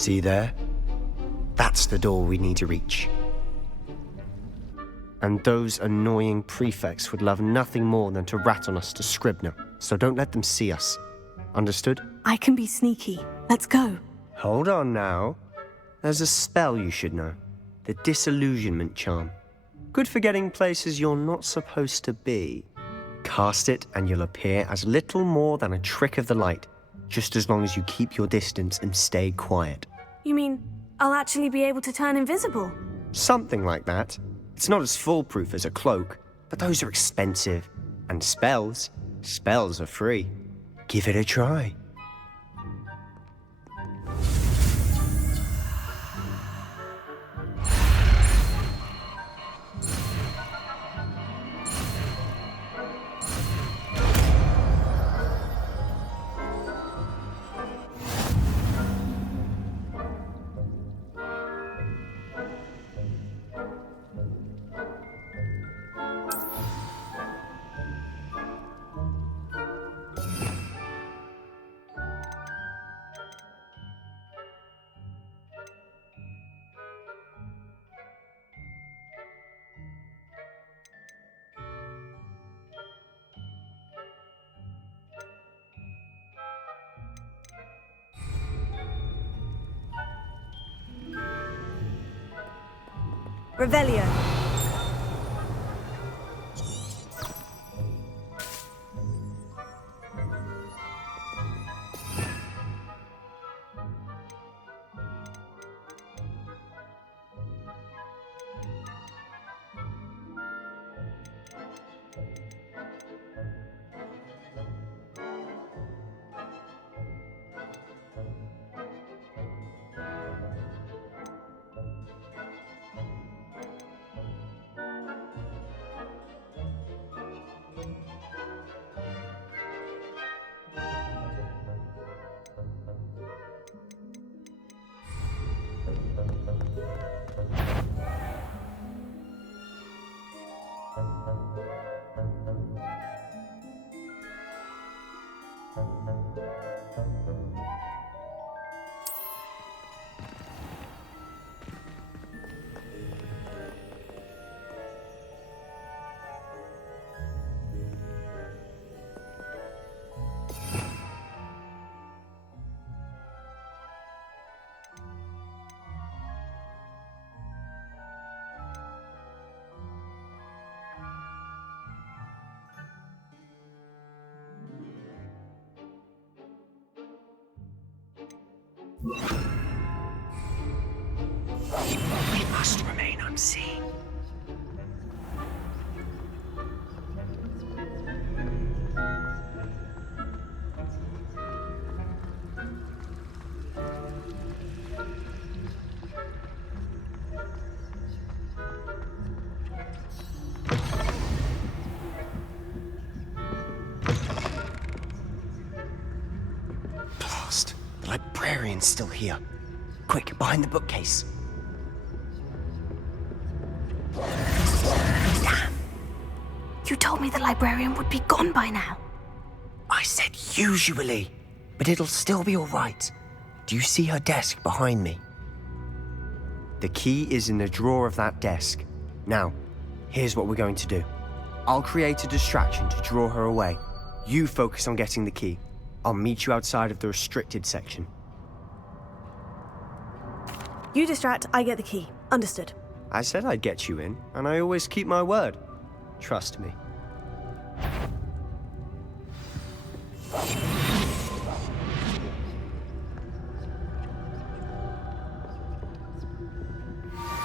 See there? That's the door we need to reach. And those annoying prefects would love nothing more than to rat on us to Scribner, so don't let them see us. Understood? I can be sneaky. Let's go. Hold on now. There's a spell you should know. The Disillusionment Charm. Good for getting places you're not supposed to be. Cast it and you'll appear as little more than a trick of the light, just as long as you keep your distance and stay quiet. You mean I'll actually be able to turn invisible? Something like that. It's not as foolproof as a cloak, but those are expensive. And spells are free. Give it a try. Revelio. We must remain unseen. Blast! The librarian's still here. Quick, behind the bookcase. Damn. You told me the librarian would be gone by now. I said usually, but it'll still be all right. Do you see her desk behind me? The key is in the drawer of that desk. Now, here's what we're going to do. I'll create a distraction to draw her away. You focus on getting the key. I'll meet you outside of the restricted section. You distract, I get the key. Understood. I said I'd get you in, and I always keep my word. Trust me.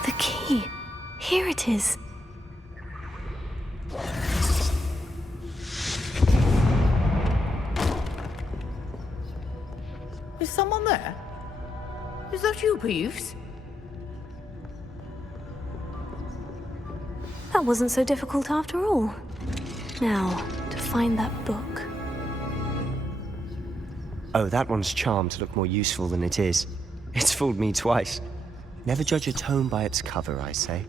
The key. Here it is. Is someone there? Is that you, Peeves? That wasn't so difficult after all. Now, to find that book. Oh, that one's charmed to look more useful than it is. It's fooled me twice. Never judge a tome by its cover, I say.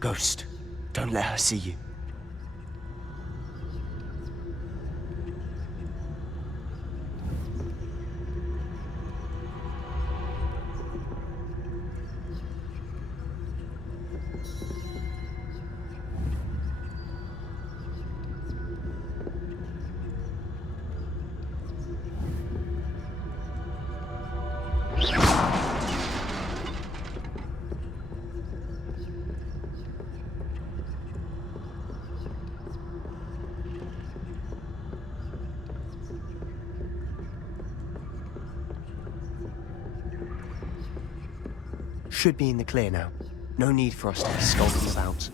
Ghost, don't let her see you. Should be in the clear now. No need for us to be skulking about.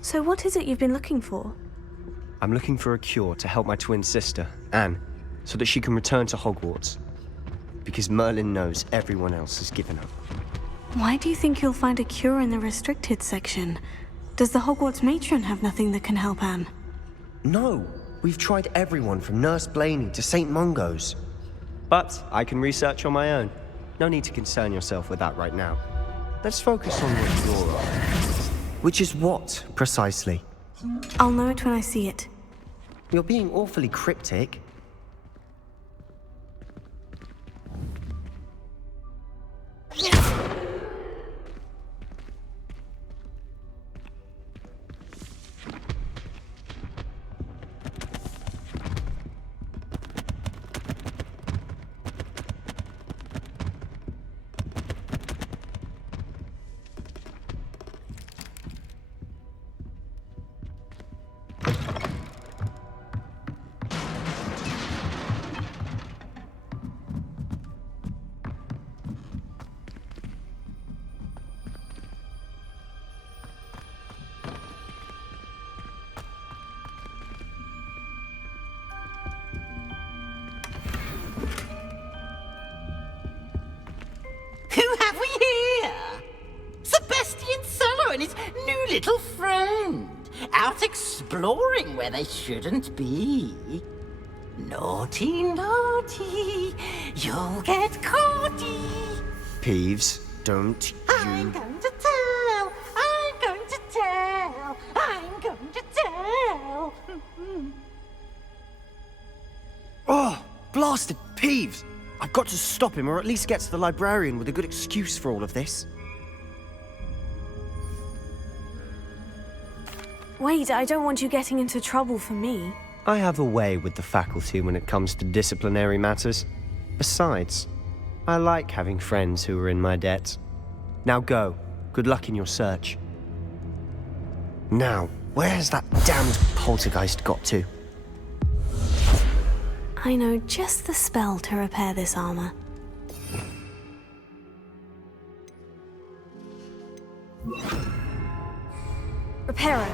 So what is it you've been looking for? I'm looking for a cure to help my twin sister, Anne, so that she can return to Hogwarts. Because Merlin knows everyone else has given up. Why do you think you'll find a cure in the restricted section? Does the Hogwarts matron have nothing that can help Anne? No, we've tried everyone from Nurse Blaney to St. Mungo's. But I can research on my own. No need to concern yourself with that right now. Let's focus on what you're on. Which is what, precisely? I'll know it when I see it. You're being awfully cryptic. Who have we here? Sebastian Cello and his new little friend. Out exploring where they shouldn't be. Naughty, naughty, you'll get caughty. Peeves, don't I'm you... going to tell, I'm going to tell, I'm going to tell. Oh, blasted Peeves! I've got to stop him, or at least get to the librarian with a good excuse for all of this. Wait, I don't want you getting into trouble for me. I have a way with the faculty when it comes to disciplinary matters. Besides, I like having friends who are in my debt. Now go. Good luck in your search. Now, where has that damned poltergeist got to? I know just the spell to repair this armor. Reparo.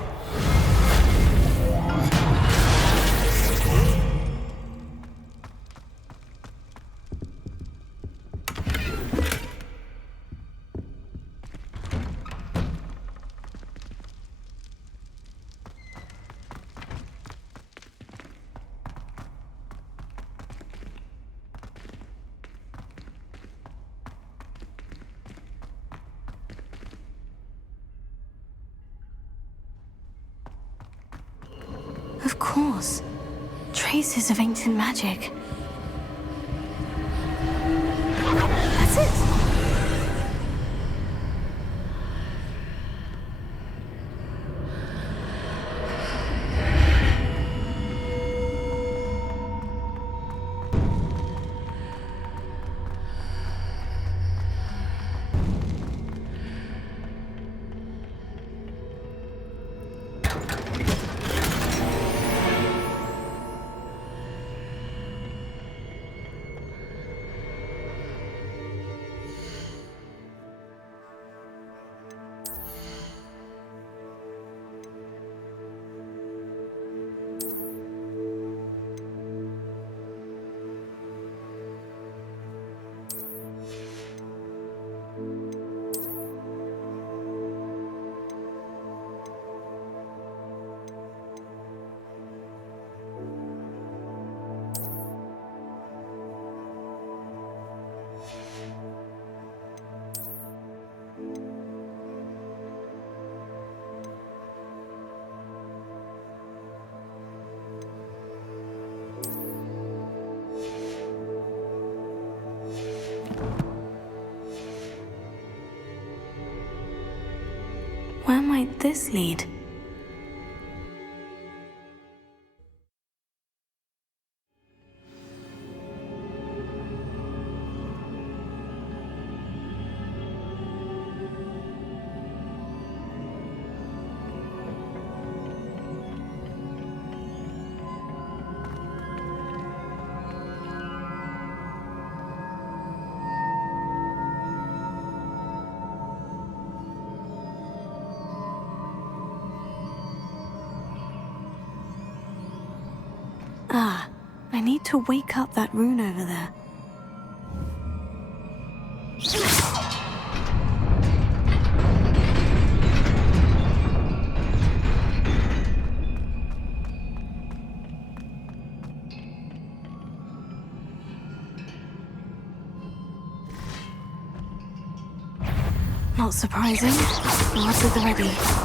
Of course. Traces of ancient magic. That's it. might this lead? Ah, I need to wake up that rune over there. Not surprising. What's at the ready?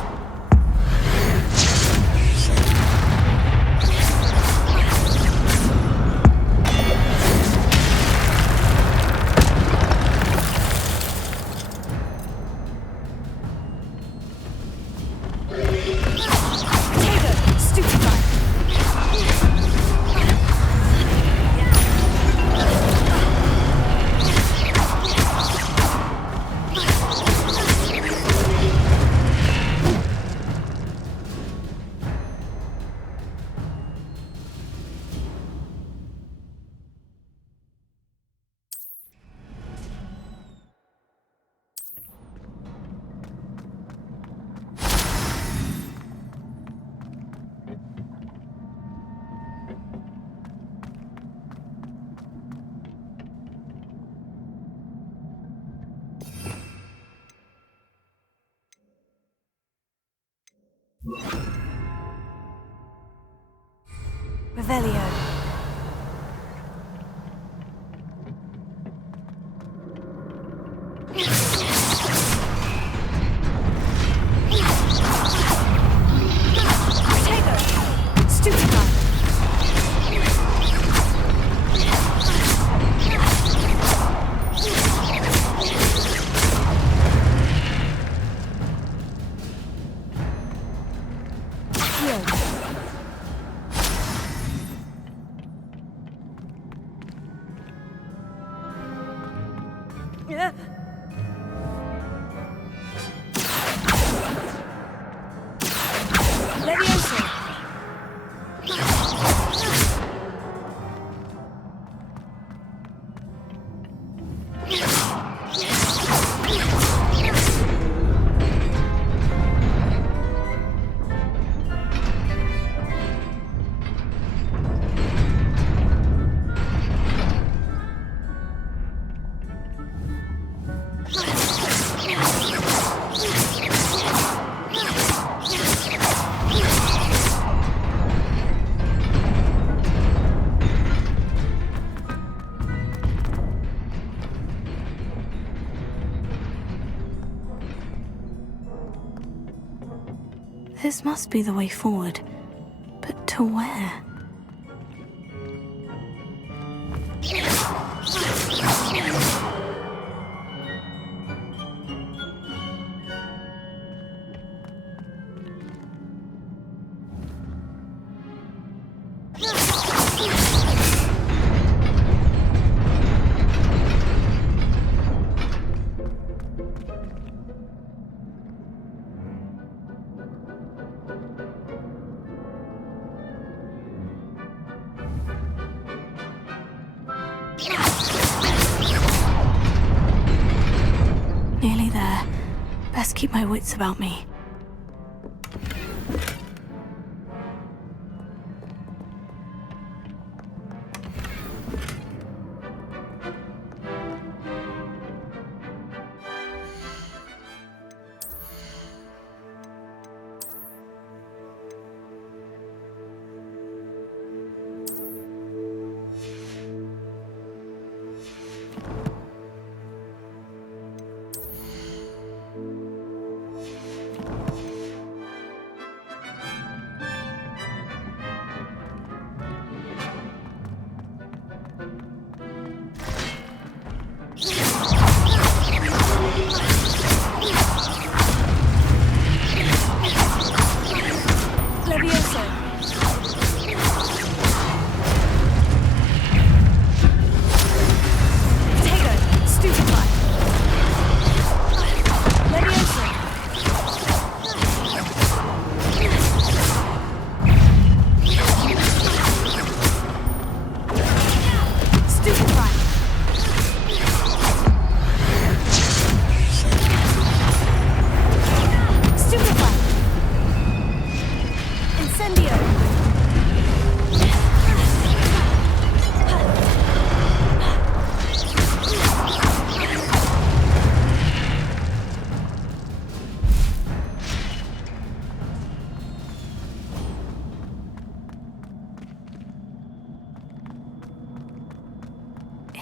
Revelio. This must be the way forward. But to where? Nearly there. Best keep my wits about me.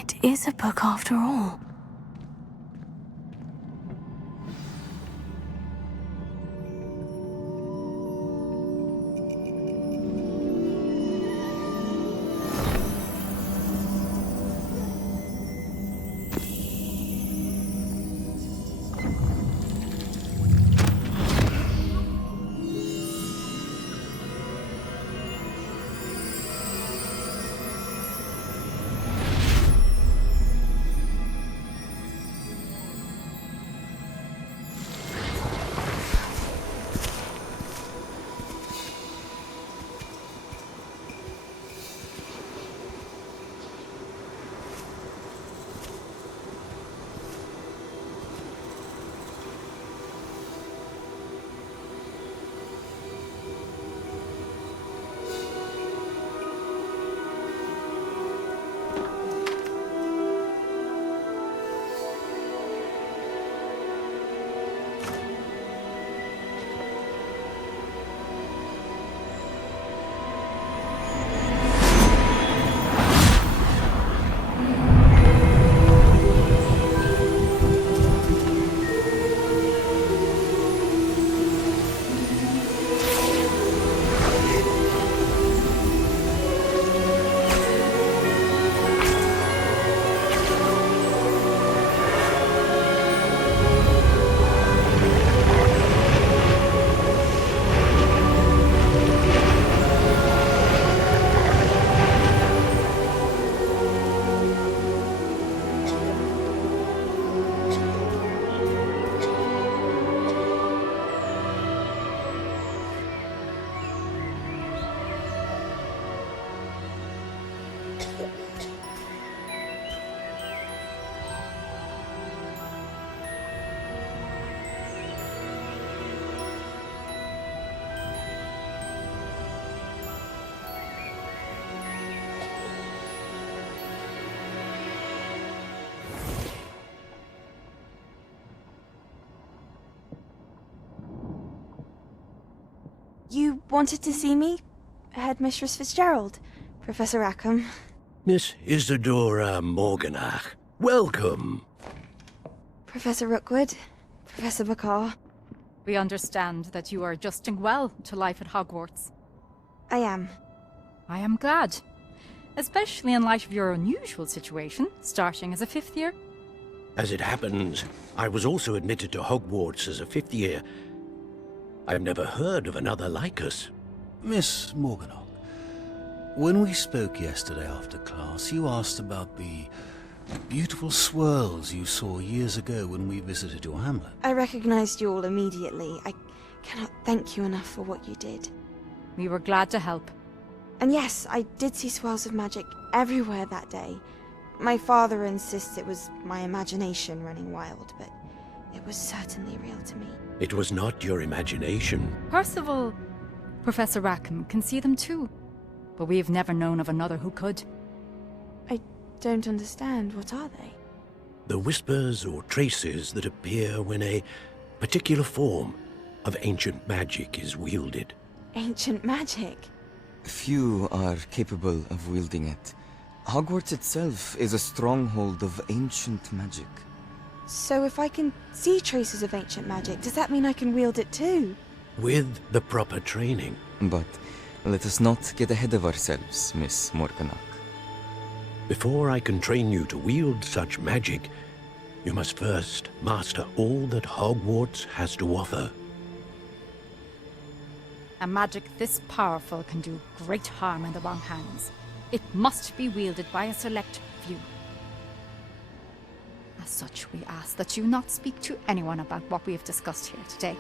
It is a book after all. You wanted to see me? Headmistress Fitzgerald, Professor Rackham. Miss Isadora Morganach, welcome. Professor Rookwood, Professor Bakar. We understand that you are adjusting well to life at Hogwarts. I am. I am glad. Especially in light of your unusual situation, starting as a fifth year. As it happens, I was also admitted to Hogwarts as a fifth year. I've never heard of another like us. Miss Morganach, when we spoke yesterday after class, you asked about the beautiful swirls you saw years ago when we visited your hamlet. I recognized you all immediately. I cannot thank you enough for what you did. We were glad to help. And yes, I did see swirls of magic everywhere that day. My father insists it was my imagination running wild, but it was certainly real to me. It was not your imagination. Percival, Professor Rackham can see them too. But we have never known of another who could. I don't understand. What are they? The whispers or traces that appear when a particular form of ancient magic is wielded. Ancient magic? Few are capable of wielding it. Hogwarts itself is a stronghold of ancient magic. So if I can see traces of ancient magic, does that mean I can wield it too? With the proper training. But let us not get ahead of ourselves, Miss Morganach. Before I can train you to wield such magic, you must first master all that Hogwarts has to offer. A magic this powerful can do great harm in the wrong hands. It must be wielded by a select few. As such, we ask that you not speak to anyone about what we have discussed here today.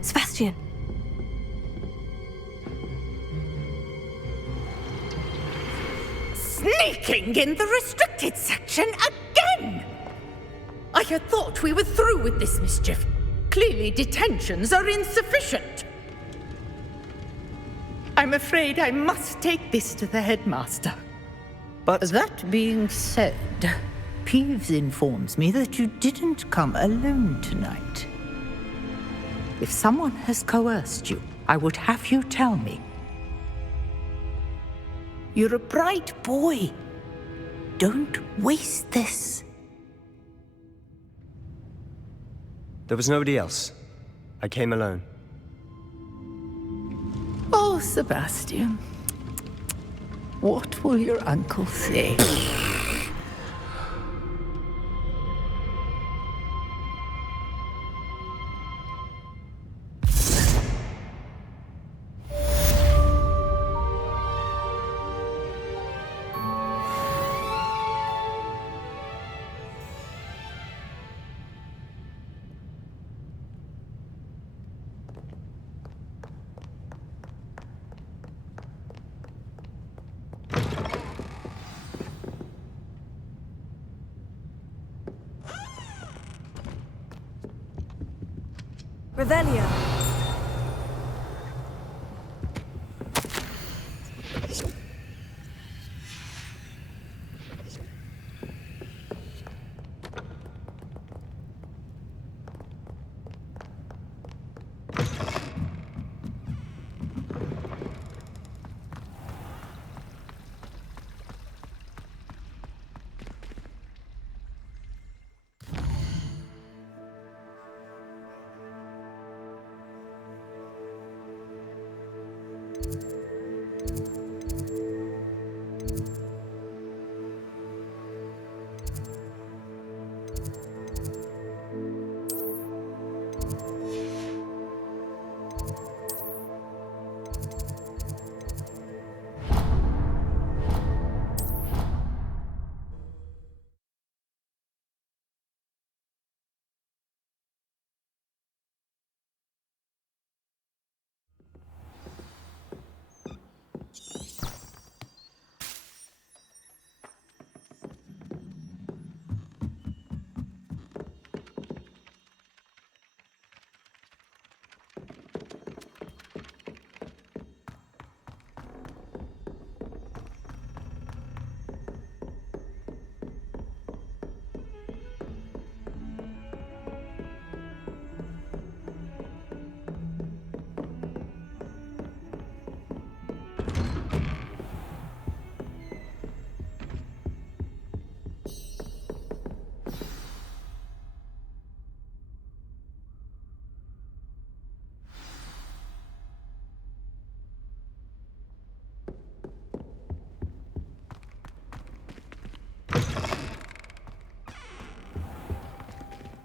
Sebastian! Sneaking in the restricted section again! I had thought we were through with this mischief. Clearly detentions are insufficient. I'm afraid I must take this to the headmaster. But That being said, Peeves informs me that you didn't come alone tonight. If someone has coerced you, I would have you tell me. You're a bright boy. Don't waste this. there was nobody else. I came alone. Oh, Sebastian. What will your uncle say? Revelio.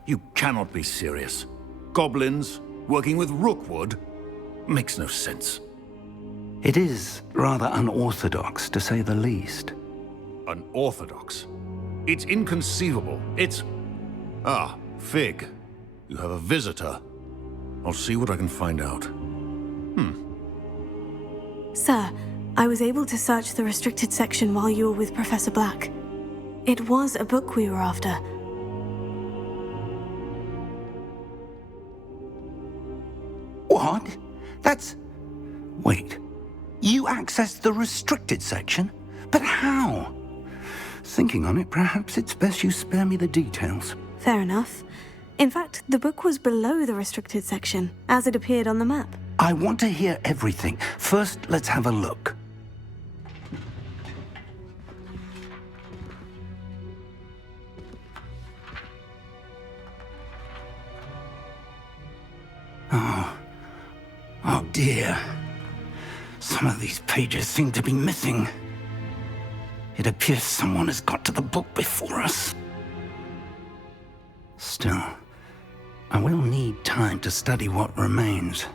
You cannot be serious. Goblins working with Rookwood? Makes no sense. It is rather unorthodox, to say the least. Unorthodox? It's inconceivable. It's... Ah, Fig. You have a visitor. I'll see what I can find out. Sir, I was able to search the restricted section while you were with Professor Black. It was a book we were after. What? That's... Wait. You accessed the restricted section? But how? Thinking on it, perhaps it's best you spare me the details. Fair enough. In fact, the book was below the restricted section, as it appeared on the map. I want to hear everything. First, let's have a look. Oh dear. Some of these pages seem to be missing. It appears someone has got to the book before us. Still, I will need time to study what remains.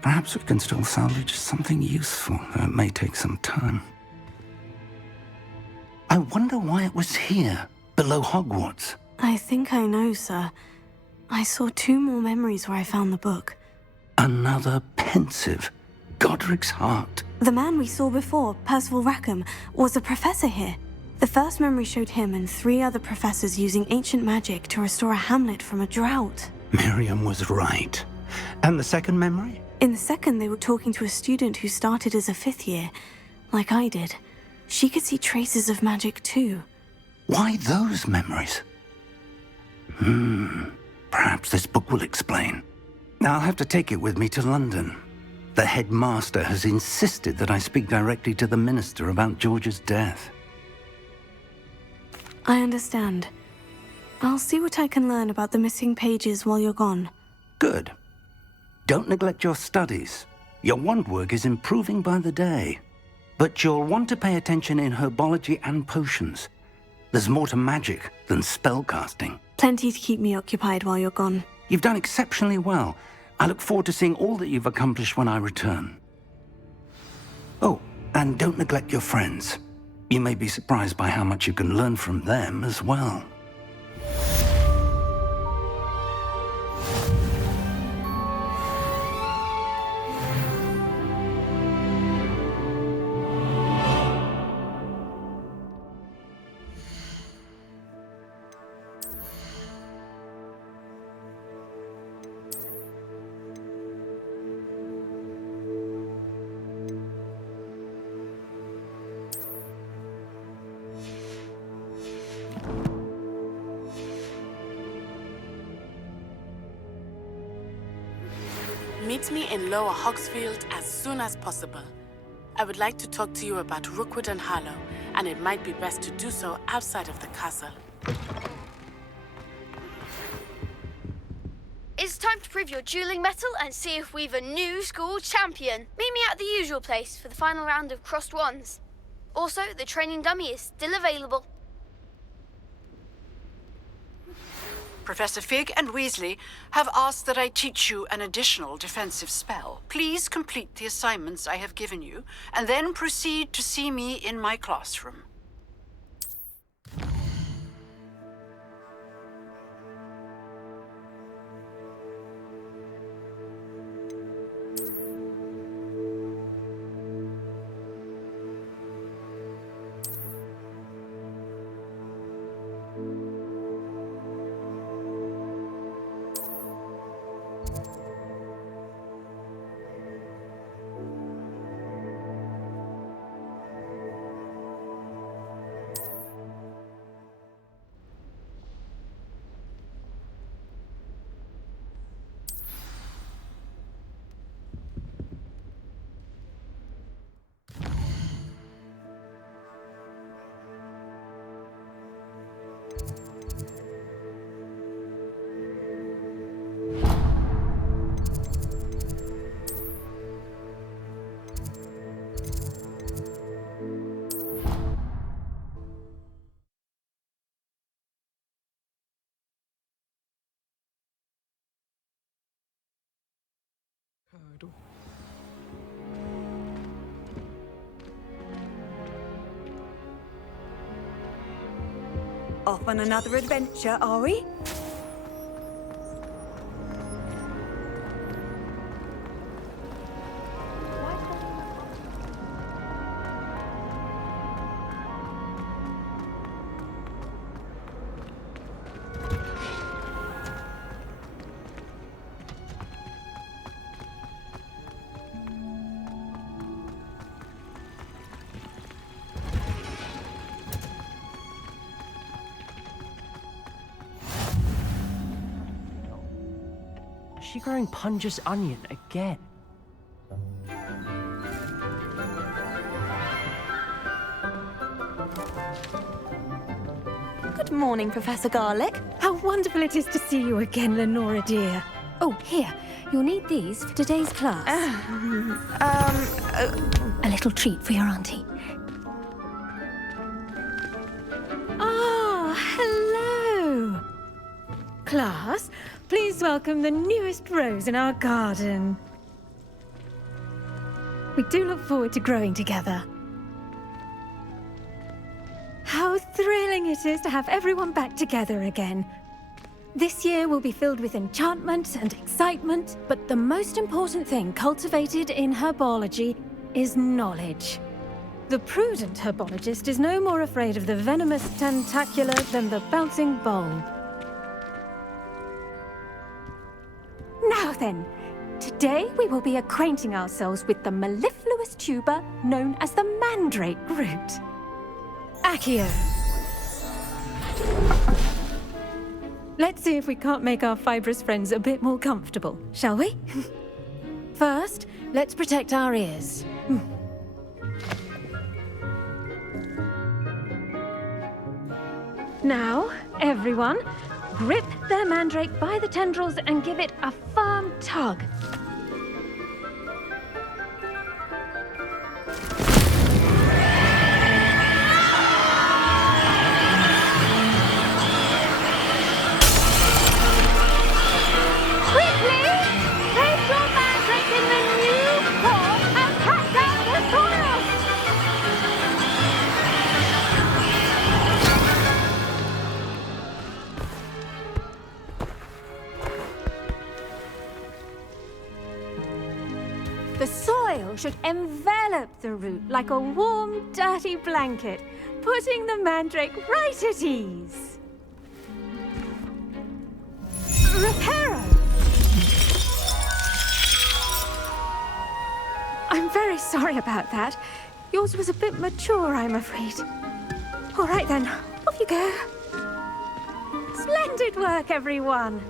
Perhaps we can still salvage something useful, though it may take some time. I wonder why it was here, below Hogwarts. I think I know, sir. I saw 2 more memories where I found the book. Another pensive. Godric's heart. The man we saw before, Percival Rackham, was a professor here. The first memory showed him and 3 other professors using ancient magic to restore a hamlet from a drought. Miriam was right. And the second memory? In the second, they were talking to a student who started as a 5th year, like I did. She could see traces of magic too. Why those memories? Perhaps this book will explain. I'll have to take it with me to London. The headmaster has insisted that I speak directly to the minister about George's death. I understand. I'll see what I can learn about the missing pages while you're gone. Good. Don't neglect your studies. Your wand work is improving by the day. But you'll want to pay attention in herbology and potions. There's more to magic than spellcasting. Plenty to keep me occupied while you're gone. You've done exceptionally well. I look forward to seeing all that you've accomplished when I return. Oh, and don't neglect your friends. You may be surprised by how much you can learn from them as well. Meet me in Lower Hogsfield as soon as possible. I would like to talk to you about Rookwood and Harlow, and it might be best to do so outside of the castle. It's time to prove your dueling mettle and see if we've a new school champion. Meet me at the usual place for the final round of crossed wands. Also, the training dummy is still available. Professor Fig and Weasley have asked that I teach you an additional defensive spell. Please complete the assignments I have given you, and then proceed to see me in my classroom. Off on another adventure, are we? She growing Punja's onion again? Good morning, Professor Garlick. How wonderful it is to see you again, Lenora dear. Oh, here. You'll need these for today's class. A little treat for your auntie. Ah, hello. Class, please welcome the newest rose in our garden. We do look forward to growing together. How thrilling it is to have everyone back together again. This year will be filled with enchantment and excitement, but the most important thing cultivated in herbology is knowledge. The prudent herbologist is no more afraid of the venomous tentacula than the bouncing bulb. Now then, Today we will be acquainting ourselves with the mellifluous tuber known as the mandrake root. Accio. Let's see if we can't make our fibrous friends a bit more comfortable, shall we? First, let's protect our ears. Now, everyone, grip their mandrake by the tendrils and give it a firm tug. The soil should envelop the root like a warm, dirty blanket, putting the mandrake right at ease. Reparo! I'm very sorry about that. Yours was a bit mature, I'm afraid. All right then, off you go. Splendid work, everyone!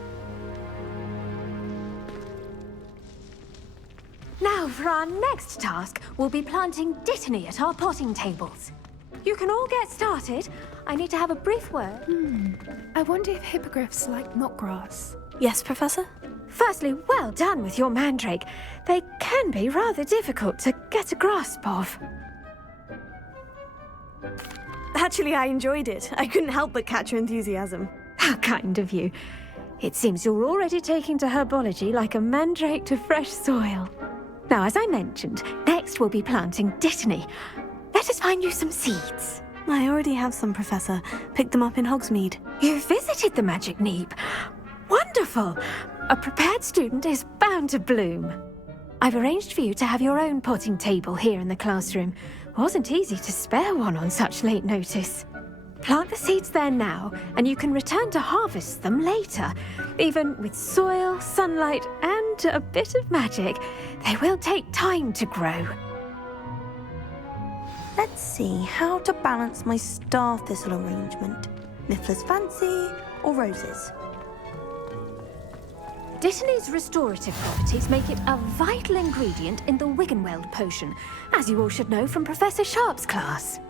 Now, for our next task, we'll be planting dittany at our potting tables. You can all get started. I need to have a brief word. I wonder if hippogriffs like milk grass. Yes, Professor? Firstly, well done with your mandrake. They can be rather difficult to get a grasp of. Actually, I enjoyed it. I couldn't help but catch your enthusiasm. How kind of you. It seems you're already taking to herbology like a mandrake to fresh soil. Now, as I mentioned, next we'll be planting dittany. Let us find you some seeds. I already have some, Professor. Picked them up in Hogsmeade. You visited the Magic Neep. Wonderful! A prepared student is bound to bloom. I've arranged for you to have your own potting table here in the classroom. Wasn't easy to spare one on such late notice. Plant the seeds there now, and you can return to harvest them later. Even with soil, sunlight, and a bit of magic, they will take time to grow. Let's see how to balance my star thistle arrangement. Niffler's Fancy or roses? Dittany's restorative properties make it a vital ingredient in the Wiggenweld potion, as you all should know from Professor Sharp's class.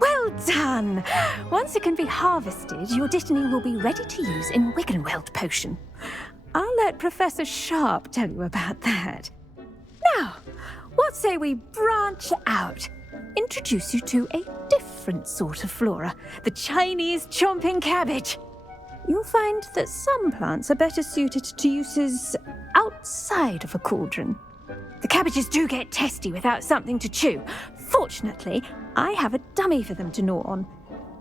Well done! Once it can be harvested, your dittany will be ready to use in Wiggenweld potion. I'll let Professor Sharp tell you about that. Now, what say we branch out? Introduce you to a different sort of flora, the Chinese chomping cabbage. You'll find that some plants are better suited to uses outside of a cauldron. The cabbages do get testy without something to chew. Fortunately, I have a dummy for them to gnaw on.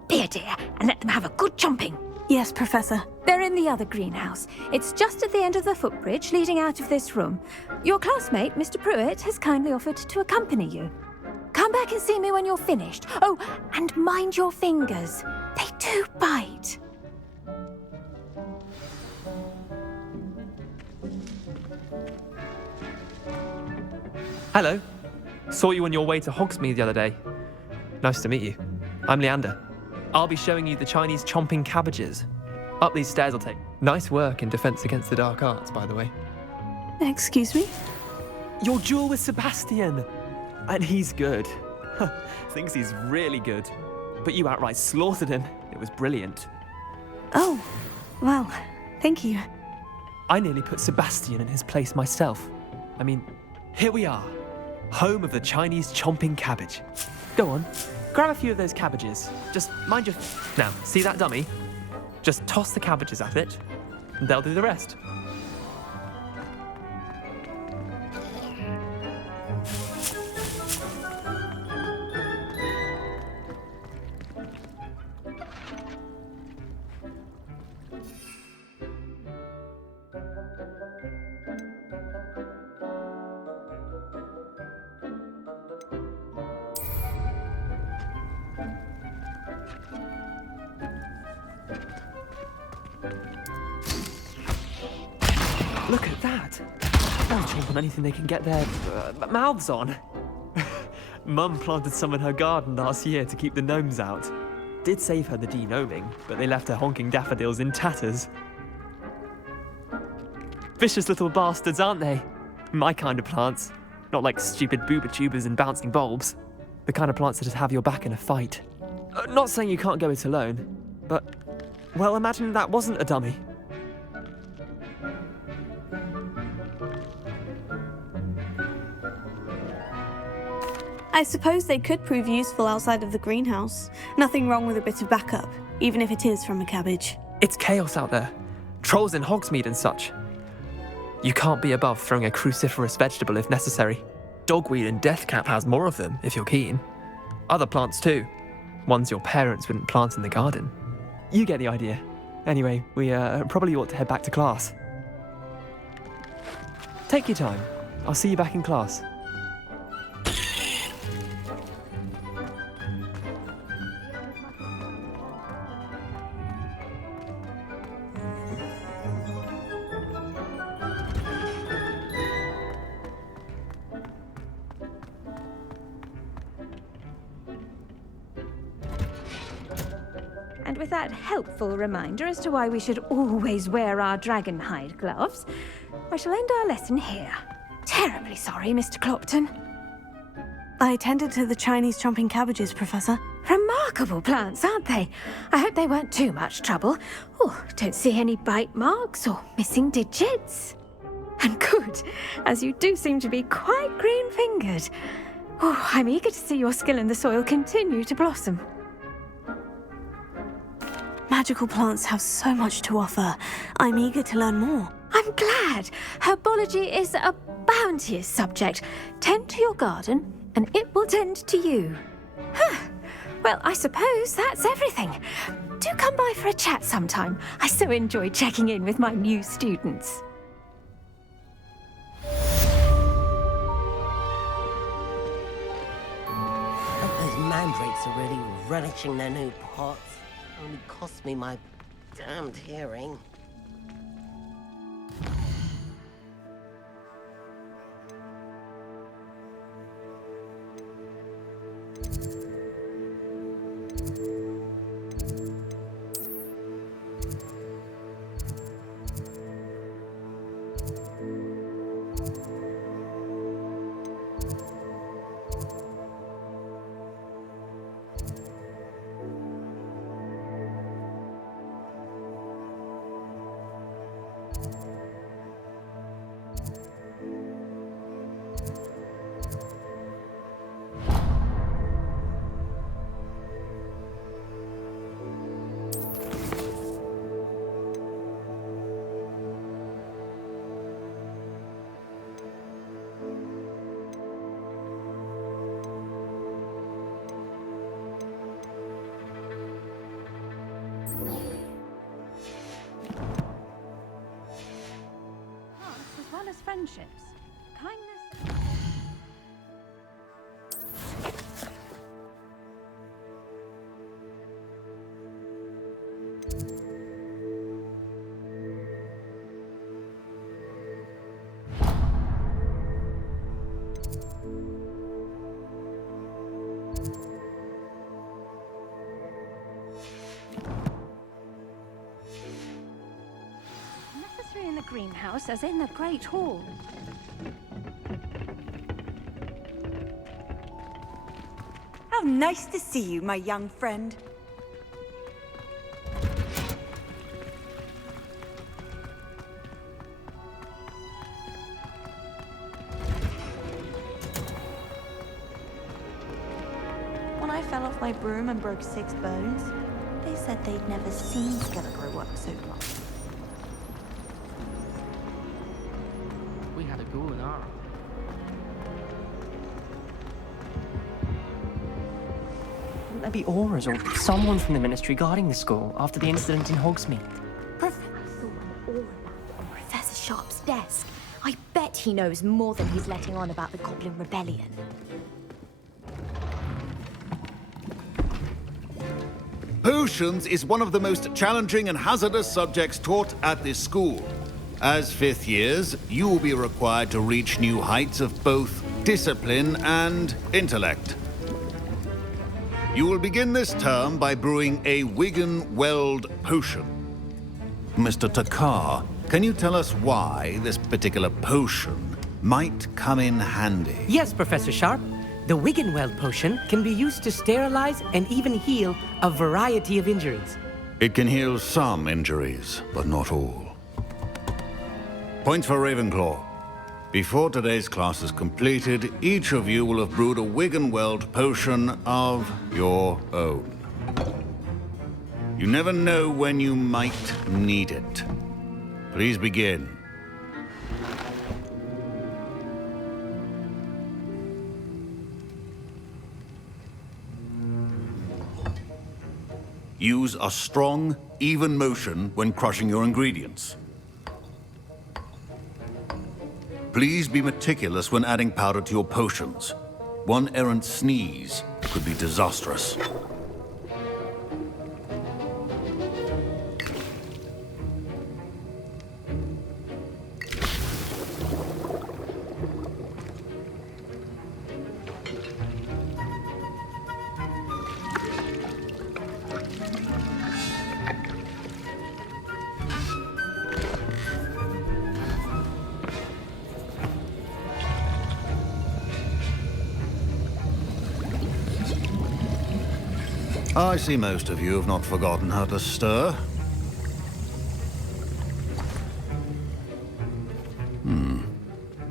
Be a dear and let them have a good chomping. Yes, Professor. They're in the other greenhouse. It's just at the end of the footbridge leading out of this room. Your classmate, Mr. Pruitt, has kindly offered to accompany you. Come back and see me when you're finished. Oh, and mind your fingers. They do bite. Hello. Saw you on your way to Hogsmeade the other day. Nice to meet you. I'm Leander. I'll be showing you the Chinese chomping cabbages. Up these stairs I'll take. Nice work in Defense Against the Dark Arts, by the way. Excuse me? Your duel with Sebastian! And he's good. Thinks he's really good. But you outright slaughtered him. It was brilliant. Oh, well, thank you. I nearly put Sebastian in his place myself. I mean, here we are. Home of the Chinese chomping cabbage. Go on, grab a few of those cabbages. Just mind your... Now, see that dummy? Just toss the cabbages at it, and they'll do the rest. Look at that. They'll chomp on anything they can get their mouths on. Mum planted some in her garden last year to keep the gnomes out. Did save her the de-gnoming, but they left her honking daffodils in tatters. Vicious little bastards, aren't they? My kind of plants. Not like stupid booba tubers and bouncing bulbs. The kind of plants that just have your back in a fight. Not saying you can't go it alone, but, well, imagine that wasn't a dummy. I suppose they could prove useful outside of the greenhouse. Nothing wrong with a bit of backup, even if it is from a cabbage. It's chaos out there. Trolls in Hogsmeade and such. You can't be above throwing a cruciferous vegetable if necessary. Dogweed and deathcap has more of them, if you're keen. Other plants too. Ones your parents wouldn't plant in the garden. You get the idea. Anyway, we probably ought to head back to class. Take your time. I'll see you back in class. And with that helpful reminder as to why we should always wear our dragonhide gloves, I shall end our lesson here. Terribly sorry, Mr. Clopton. I tended to the Chinese chomping cabbages, Professor. Remarkable plants, aren't they? I hope they weren't too much trouble. Oh, don't see any bite marks or missing digits. And good, as you do seem to be quite green-fingered. Oh, I'm eager to see your skill in the soil continue to blossom. Magical plants have so much to offer. I'm eager to learn more. I'm glad. Herbology is a bounteous subject. Tend to your garden, and it will tend to you. Well, I suppose that's everything. Do come by for a chat sometime. I so enjoy checking in with my new students. Those mandrakes are really relishing their new pots. Only cost me my damned hearing. As well as friendships, kindness... Necessary in the greenhouse as in the Great Hall. How nice to see you, my young friend. When I fell off my broom and broke 6 bones, they said they'd never seen Scarecrow work so long. We had a ghoul in our... Wouldn't there be auras or someone from the Ministry guarding the school after the incident in Hogsmeade? I saw an aura on Professor Sharp's desk. I bet he knows more than he's letting on about the Goblin Rebellion. Potions is one of the most challenging and hazardous subjects taught at this school. As fifth years, you will be required to reach new heights of both discipline and intellect. You will begin this term by brewing a Wiggenweld potion. Mr. Takar, can you tell us why this particular potion might come in handy? Yes, Professor Sharp. The Wiggenweld potion can be used to sterilize and even heal a variety of injuries. It can heal some injuries, but not all. Points for Ravenclaw. Before today's class is completed, each of you will have brewed a Wiggenweld potion of your own. You never know when you might need it. Please begin. Use a strong, even motion when crushing your ingredients. Please be meticulous when adding powder to your potions. One errant sneeze could be disastrous. I see most of you have not forgotten how to stir.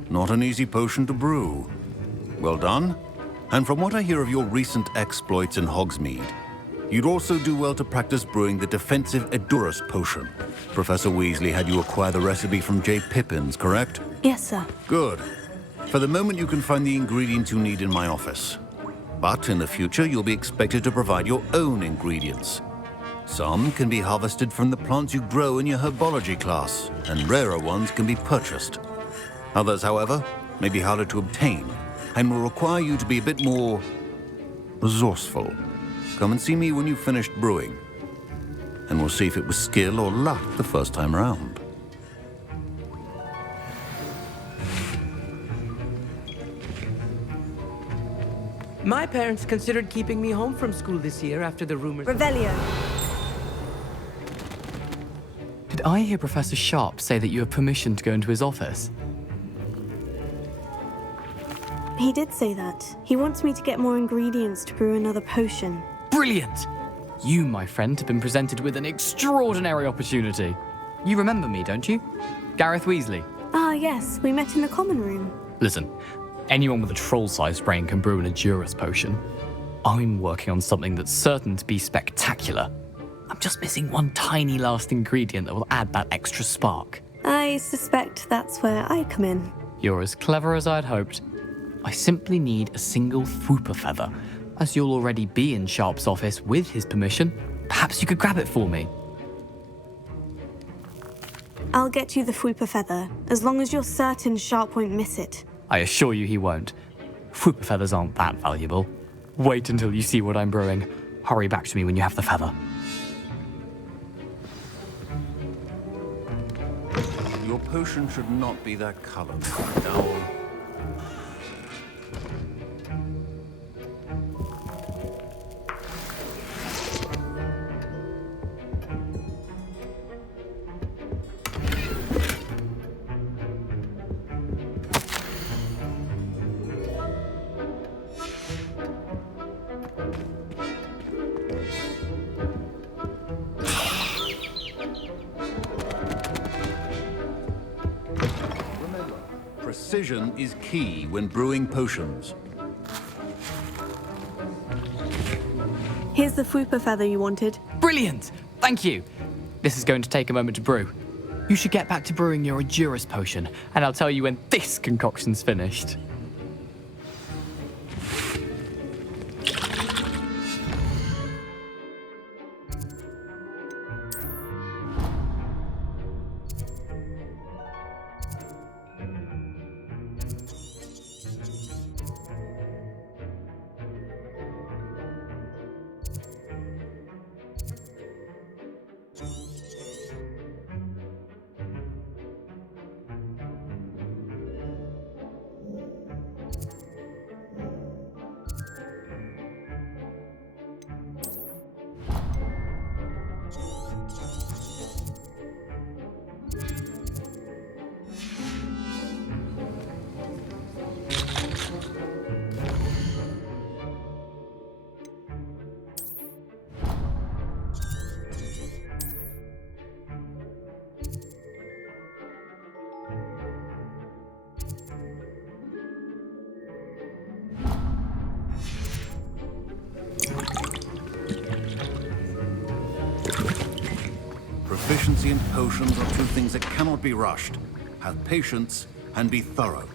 Not an easy potion to brew. Well done. And from what I hear of your recent exploits in Hogsmeade, you'd also do well to practice brewing the defensive Edurus potion. Professor Weasley had you acquire the recipe from J. Pippins, correct? Yes, sir. Good. For the moment, you can find the ingredients you need in my office. But in the future, you'll be expected to provide your own ingredients. Some can be harvested from the plants you grow in your herbology class, and rarer ones can be purchased. Others, however, may be harder to obtain, and will require you to be a bit more resourceful. Come and see me when you've finished brewing, and we'll see if it was skill or luck the first time around. My parents considered keeping me home from school this year after the rumors. Revelio. Did I hear Professor Sharp say that you have permission to go into his office? He did say that. He wants me to get more ingredients to brew another potion. Brilliant! You, my friend, have been presented with an extraordinary opportunity. You remember me, don't you? Gareth Weasley. Ah, yes. We met in the common room. Listen, anyone with a troll-sized brain can brew an Edurus potion. I'm working on something that's certain to be spectacular. I'm just missing one tiny last ingredient that will add that extra spark. I suspect that's where I come in. You're as clever as I'd hoped. I simply need a single Fwooper feather. As you'll already be in Sharp's office with his permission, perhaps you could grab it for me. I'll get you the Fwooper feather, as long as you're certain Sharp won't miss it. I assure you he won't. Fwooper feathers aren't that valuable. Wait until you see what I'm brewing. Hurry back to me when you have the feather. Your potion should not be that colored. Now, precision is key when brewing potions. Here's the Fwooper feather you wanted. Brilliant! Thank you! This is going to take a moment to brew. You should get back to brewing your Edurus potion, and I'll tell you when this concoction's finished. Proficiency and potions are two things that cannot be rushed. Have patience and be thorough.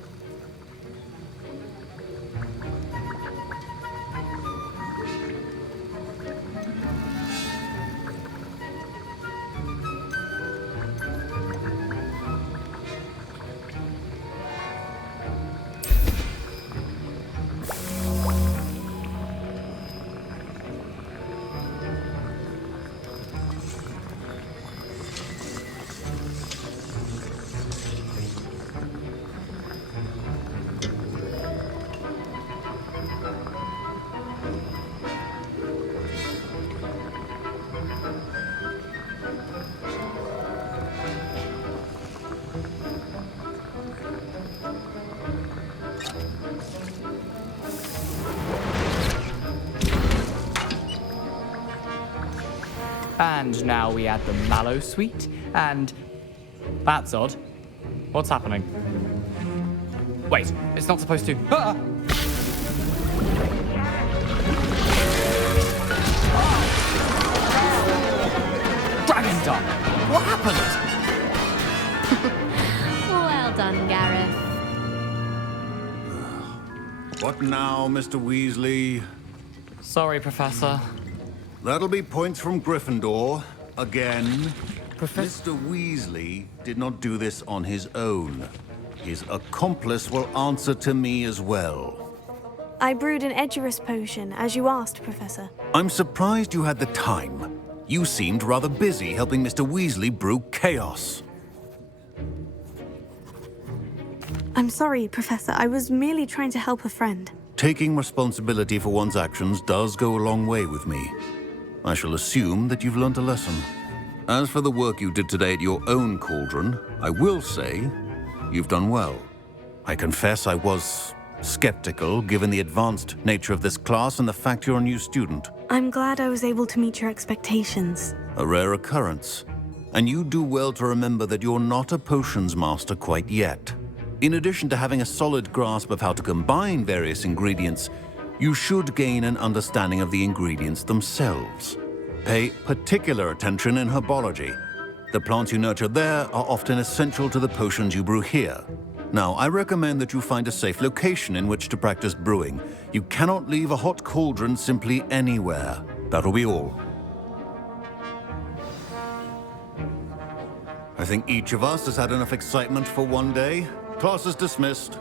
And now we add the mallow sweet, and that's odd. What's happening? Wait, it's not supposed to. Ah! Dragon Dog! What happened? Well done, Gareth. What now, Mr. Weasley? Sorry, Professor. That'll be points from Gryffindor. Again. Professor... Mr. Weasley did not do this on his own. His accomplice will answer to me as well. I brewed an Edurus potion, as you asked, Professor. I'm surprised you had the time. You seemed rather busy helping Mr. Weasley brew chaos. I'm sorry, Professor. I was merely trying to help a friend. Taking responsibility for one's actions does go a long way with me. I shall assume that you've learnt a lesson. As for the work you did today at your own cauldron, I will say you've done well. I confess I was skeptical, given the advanced nature of this class and the fact you're a new student. I'm glad I was able to meet your expectations. A rare occurrence. And you do well to remember that you're not a potions master quite yet. In addition to having a solid grasp of how to combine various ingredients, you should gain an understanding of the ingredients themselves. Pay particular attention in herbology. The plants you nurture there are often essential to the potions you brew here. Now, I recommend that you find a safe location in which to practice brewing. You cannot leave a hot cauldron simply anywhere. That'll be all. I think each of us has had enough excitement for one day. Class is dismissed.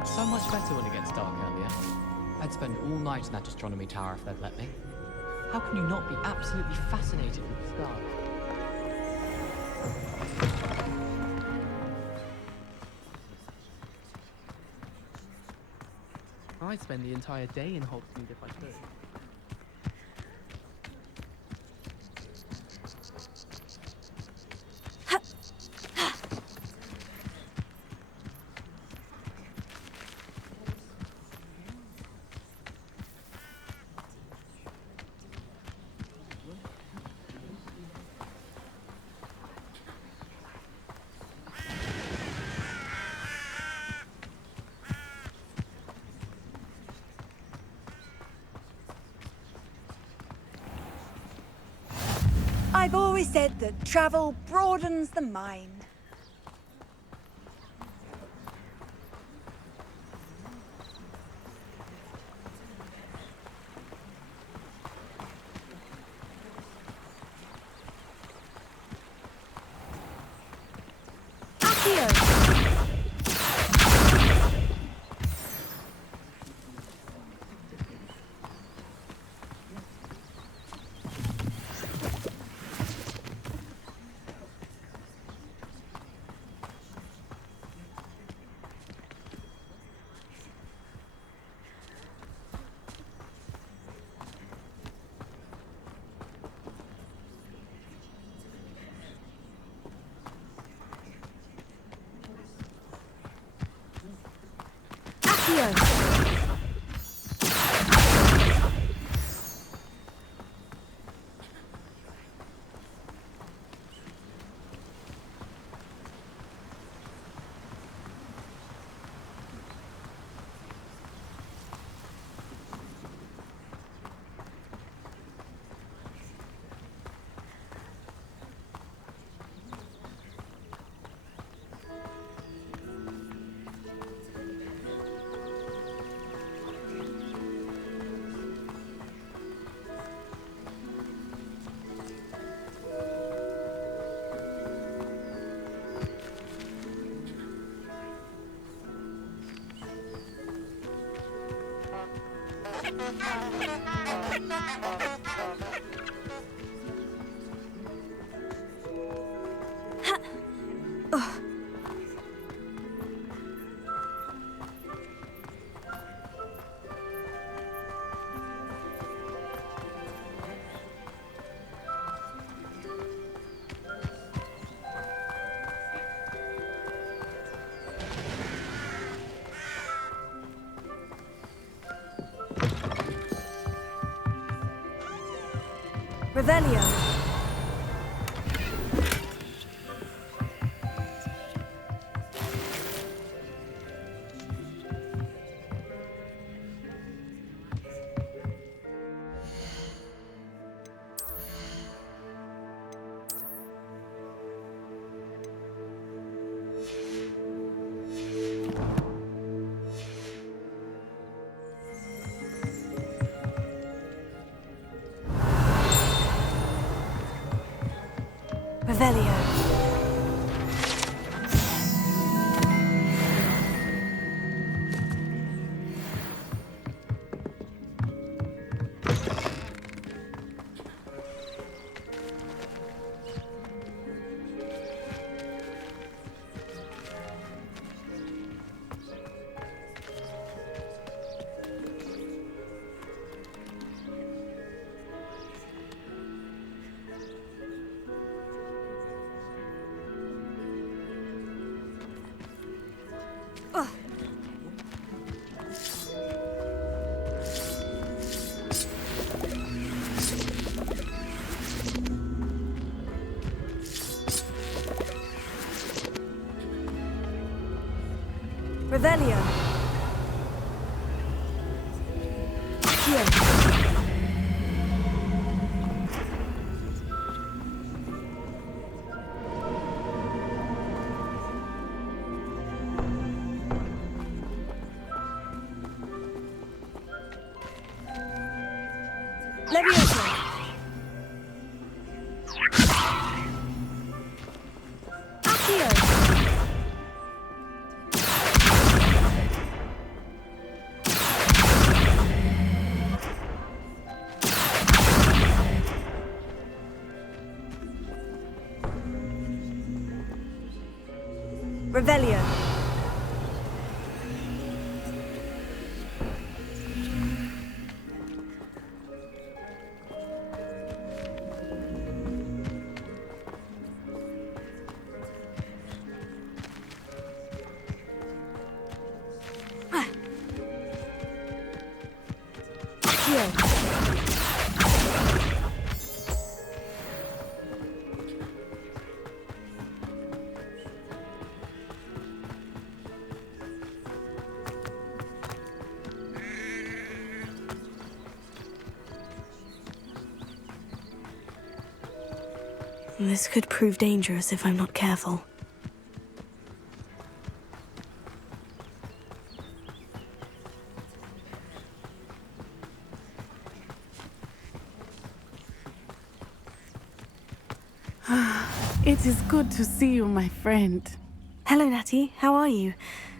It's so much better when it gets dark earlier. I'd spend all night in that astronomy tower if they'd let me. How can you not be absolutely fascinated with the stars? I'd spend the entire day in Hogsmeade if I could. I've always said that travel broadens the mind. Revelio. Revelio. Revelio. Accio. Levioso. Accio. Revelio. This could prove dangerous if I'm not careful. It is good to see you, my friend. Hello, Natty. How are you?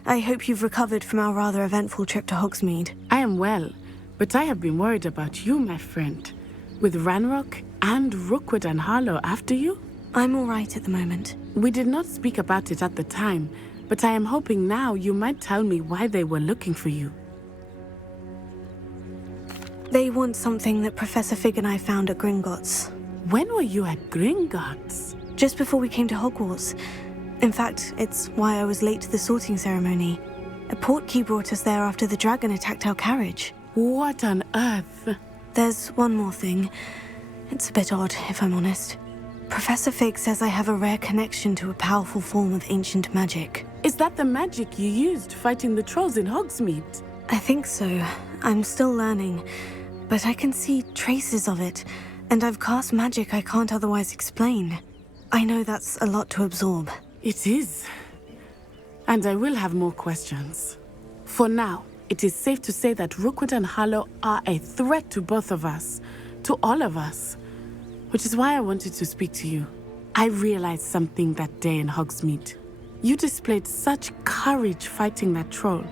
I hope you've recovered from our rather eventful trip to Hogsmeade. I am well, but I have been worried about you, my friend. With Ranrock and Rookwood and Harlow after you? I'm all right at the moment. We did not speak about it at the time, but I am hoping now you might tell me why they were looking for you. They want something that Professor Fig and I found at Gringotts. When were you at Gringotts? Just before we came to Hogwarts. In fact, it's why I was late to the sorting ceremony. A portkey brought us there after the dragon attacked our carriage. What on earth? There's one more thing. It's a bit odd, if I'm honest. Professor Fig says I have a rare connection to a powerful form of ancient magic. Is that the magic you used fighting the trolls in Hogsmeade? I think so. I'm still learning, but I can see traces of it, and I've cast magic I can't otherwise explain. I know that's a lot to absorb. It is. And I will have more questions. For now, it is safe to say that Rookwood and Harlow are a threat to both of us, to all of us. Which is why I wanted to speak to you. I realized something that day in Hogsmeade. You displayed such courage fighting that troll,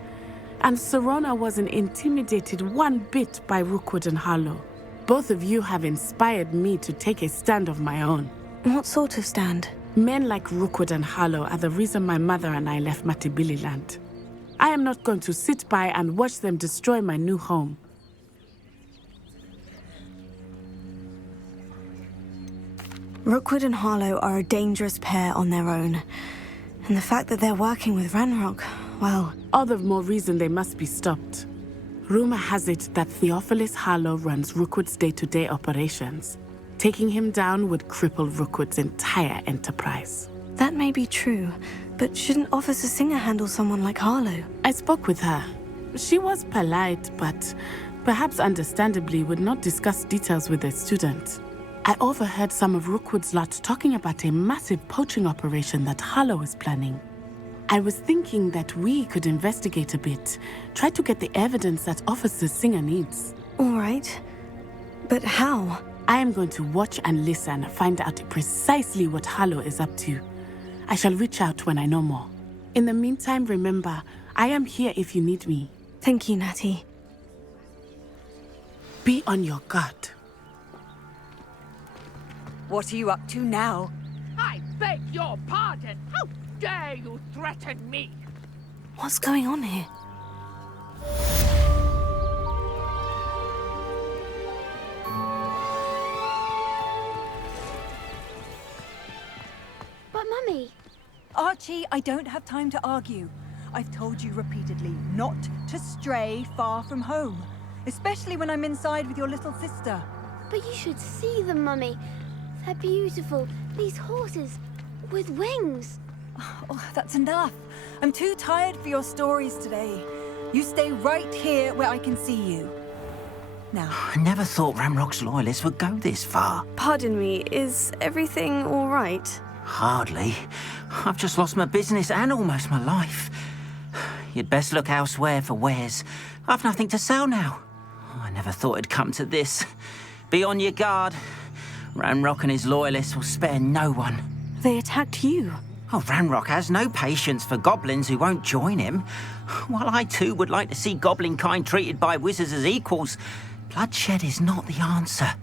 and Serona wasn't intimidated one bit by Rookwood and Harlow. Both of you have inspired me to take a stand of my own. What sort of stand? Men like Rookwood and Harlow are the reason my mother and I left Matabeleland. I am not going to sit by and watch them destroy my new home. Rookwood and Harlow are a dangerous pair on their own. And the fact that they're working with Ranrock, well... All the more reason they must be stopped. Rumor has it that Theophilus Harlow runs Rookwood's day-to-day operations. Taking him down would cripple Rookwood's entire enterprise. That may be true, but shouldn't Officer Singer handle someone like Harlow? I spoke with her. She was polite, but perhaps understandably would not discuss details with a student. I overheard some of Rookwood's lot talking about a massive poaching operation that Harlow is planning. I was thinking that we could investigate a bit, try to get the evidence that Officer Singer needs. All right. But how? I am going to watch and listen, find out precisely what Harlow is up to. I shall reach out when I know more. In the meantime, remember, I am here if you need me. Thank you, Natty. Be on your guard. What are you up to now? I beg your pardon. How dare you threaten me? What's going on here? But Mummy... Archie, I don't have time to argue. I've told you repeatedly not to stray far from home, especially when I'm inside with your little sister. But you should see them, Mummy. They're beautiful. These horses with wings. Oh, that's enough. I'm too tired for your stories today. You stay right here where I can see you. Now. I never thought Ranrock's loyalists would go this far. Pardon me, is everything all right? Hardly. I've just lost my business and almost my life. You'd best look elsewhere for wares. I've nothing to sell now. I never thought it'd come to this. Be on your guard. Ranrock and his loyalists will spare no one. They attacked you. Oh, Ranrock has no patience for goblins who won't join him. While I too would like to see goblin kind treated by wizards as equals, bloodshed is not the answer.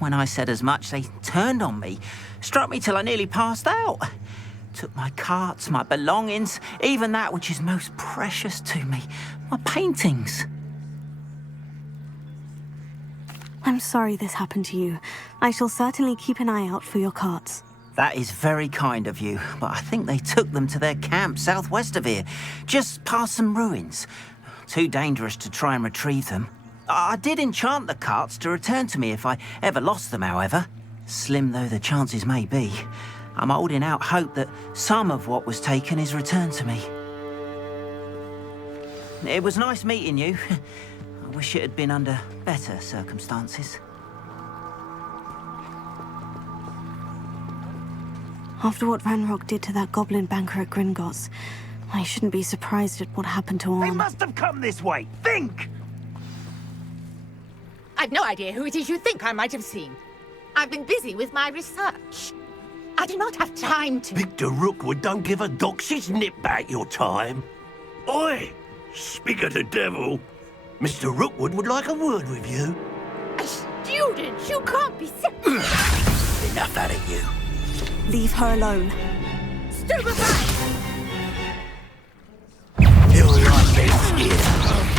When I said as much, they turned on me, struck me till I nearly passed out. Took my carts, my belongings, even that which is most precious to me, my paintings. I'm sorry this happened to you. I shall certainly keep an eye out for your carts. That is very kind of you, but I think they took them to their camp southwest of here, just past some ruins. Too dangerous to try and retrieve them. I did enchant the carts to return to me if I ever lost them, however. Slim though the chances may be, I'm holding out hope that some of what was taken is returned to me. It was nice meeting you. I wish it had been under better circumstances. After what Ranrock did to that goblin banker at Gringotts, I shouldn't be surprised at what happened to Orm. They must have come this way. Think! I've no idea who it is you think I might have seen. I've been busy with my research. I do not have time to... Victor Rookwood don't give a doxy's nip back your time. Oi! Speak of the devil. Mr. Rookwood would like a word with you. A student? You can't be... Enough out of you. Leave her alone. Stupefy! You're like this here.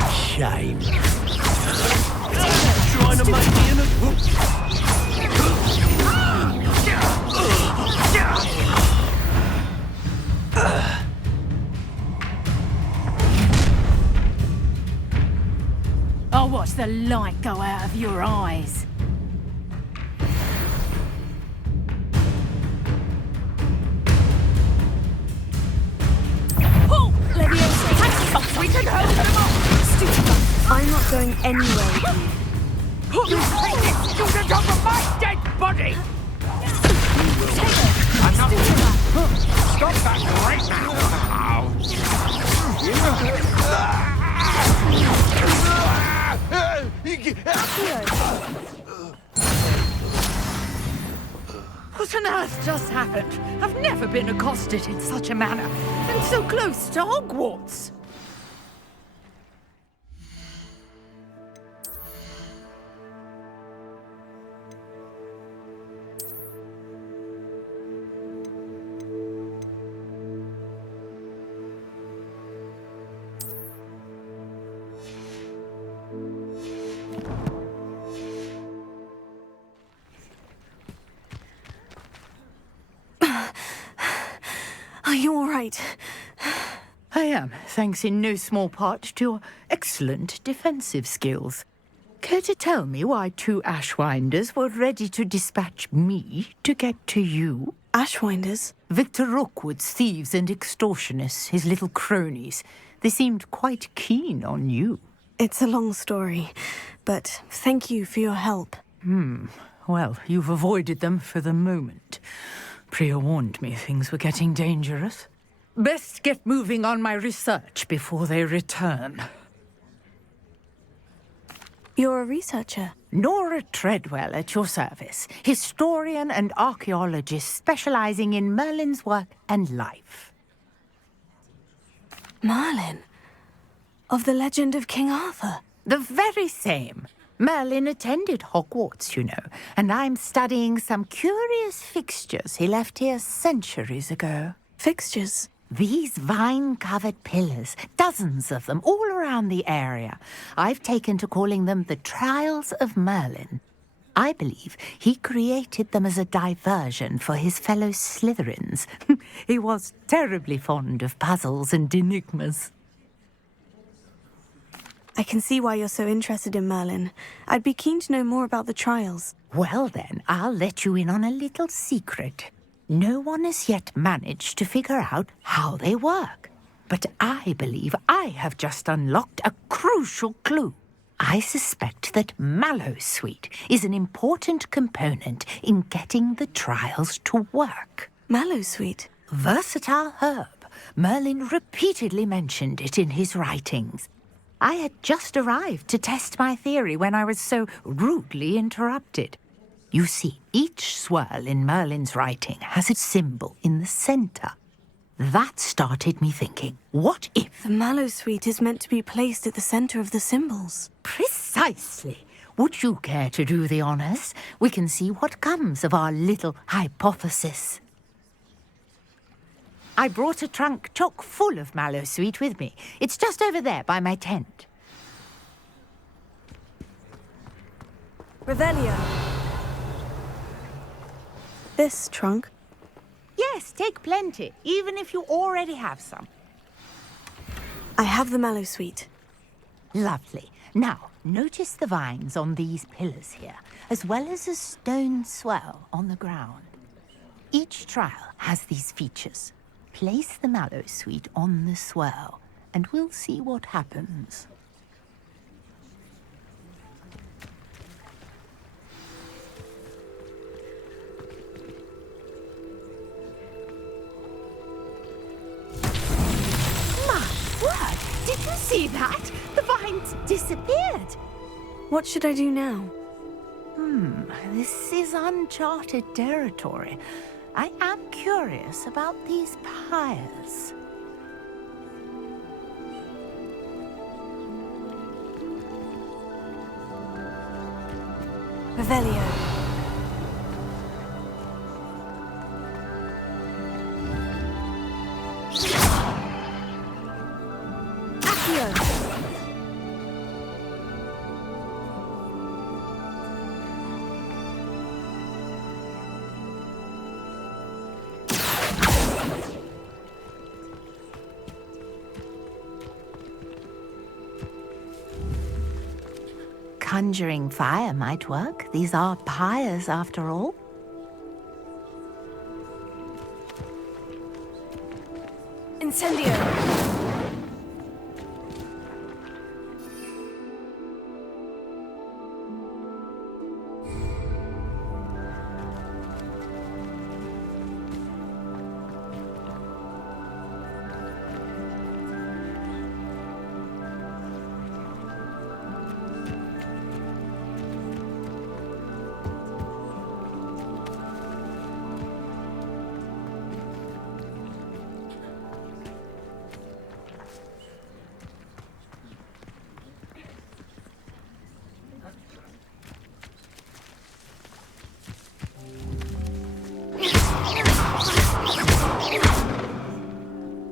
Shame. Trying to make me in a... I'll watch the light go out of your eyes. Oh, Leviosa! We can hold them off! Stupid. I'm not going anywhere with you. You take this student over my dead body! I'm not... Stop that right now! What on earth just happened? I've never been accosted in such a manner, and so close to Hogwarts. Are you all right? I am, thanks in no small part to your excellent defensive skills. Care to tell me why 2 Ashwinders were ready to dispatch me to get to you? Ashwinders? Victor Rookwood's thieves and extortionists, his little cronies. They seemed quite keen on you. It's a long story, but thank you for your help. Well, you've avoided them for the moment. Priya warned me things were getting dangerous. Best get moving on my research before they return. You're a researcher? Nora Treadwell at your service. Historian and archaeologist specializing in Merlin's work and life. Merlin? Of the legend of King Arthur? The very same. Merlin attended Hogwarts, you know, and I'm studying some curious fixtures he left here centuries ago. Fixtures? These vine-covered pillars, dozens of them, all around the area. I've taken to calling them the Trials of Merlin. I believe he created them as a diversion for his fellow Slytherins. He was terribly fond of puzzles and enigmas. I can see why you're so interested in Merlin. I'd be keen to know more about the trials. Well then, I'll let you in on a little secret. No one has yet managed to figure out how they work. But I believe I have just unlocked a crucial clue. I suspect that Mallowsweet is an important component in getting the trials to work. Mallowsweet? Versatile herb. Merlin repeatedly mentioned it in his writings. I had just arrived to test my theory when I was so rudely interrupted. You see, each swirl in Merlin's writing has a symbol in the center. That started me thinking, what if... The Mallowsweet is meant to be placed at the center of the symbols. Precisely. Would you care to do the honors? We can see what comes of our little hypothesis. I brought a trunk chock full of Mallowsweet with me. It's just over there by my tent. Revelio. This trunk? Yes, take plenty, even if you already have some. I have the Mallowsweet. Lovely. Now, notice the vines on these pillars here, as well as a stone swell on the ground. Each trial has these features. Place the Mallowsweet on the swirl, and we'll see what happens. My word! Did you see that? The vines disappeared. What should I do now? This is uncharted territory. I am curious about these pyres. Revelio. Accio. Conjuring fire might work. These are pyres, after all. Incendio.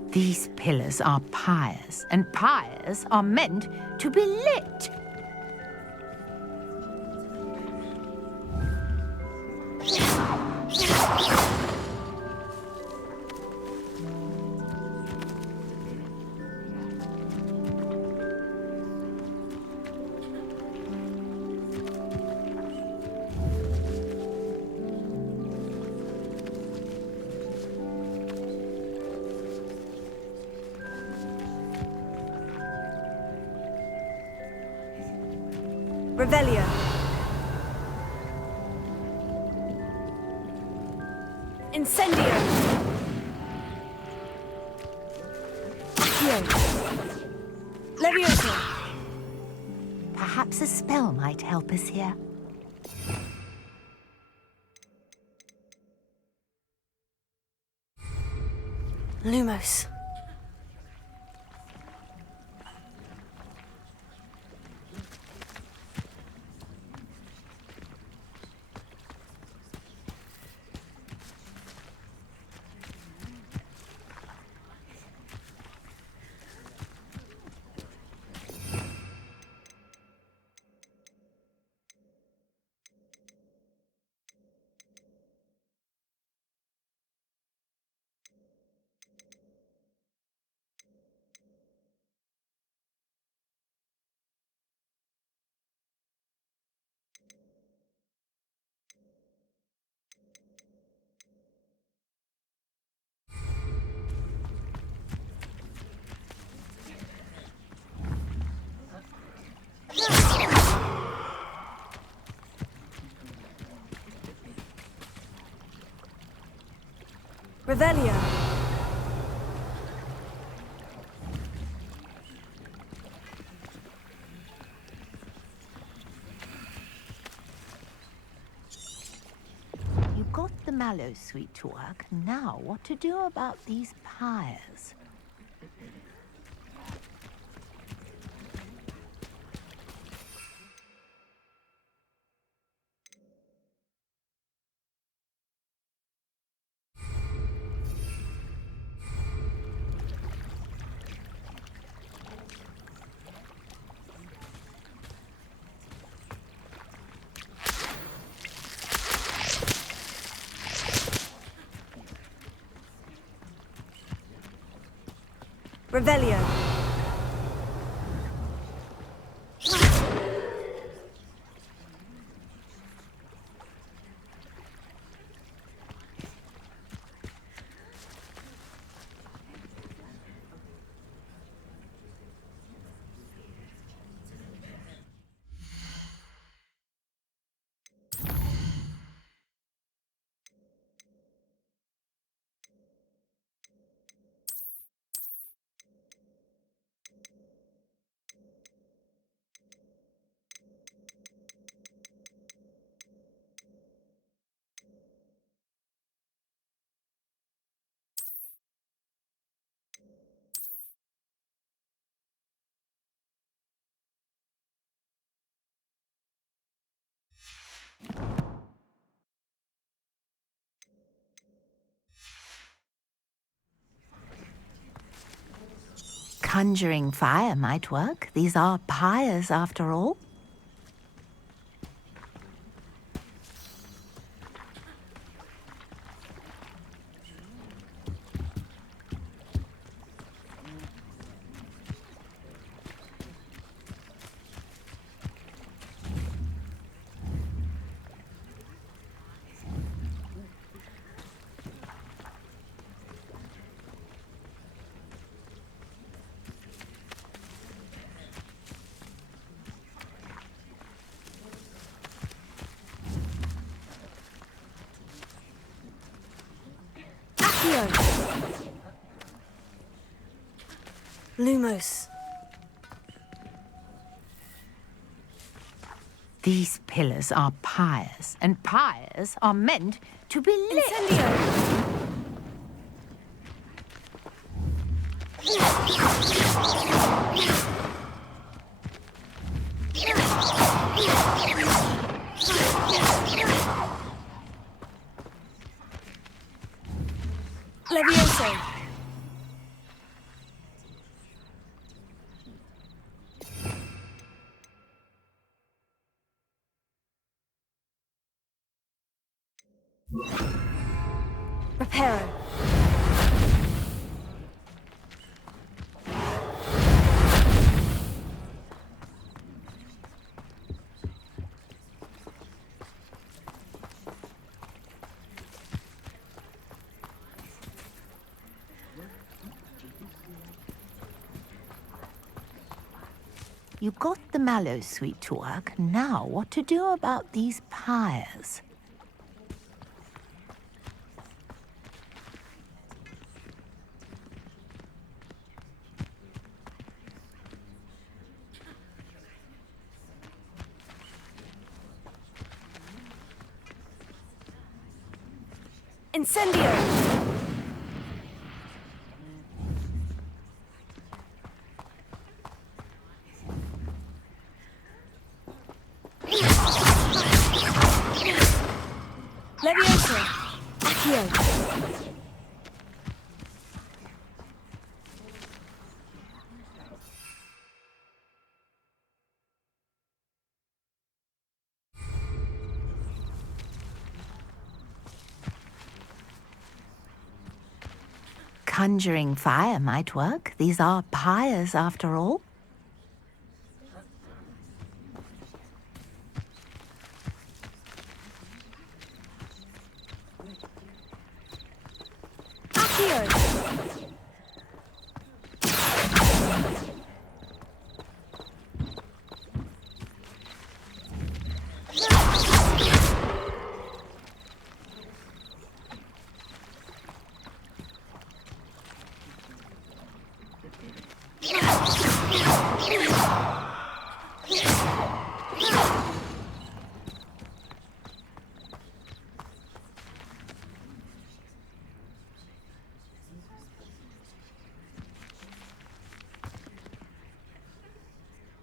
These pillars are pyres, and pyres are meant to be lit. Revelio. Incendio. Accio. Levioso. Perhaps a spell might help us here. Lumos. Revelio. You got the mallow sweet to work. Now what to do about these pyres? Revelio. Conjuring fire might work. These are pyres, after all. Lumos. These pillars are pyres, and pyres are meant to be lit. Incendio. Levioso. Reparo. You got the mallow suite to work. Now, what to do about these pyres? Incendio. Levioso. Accio. Conjuring fire might work. These are pyres, after all.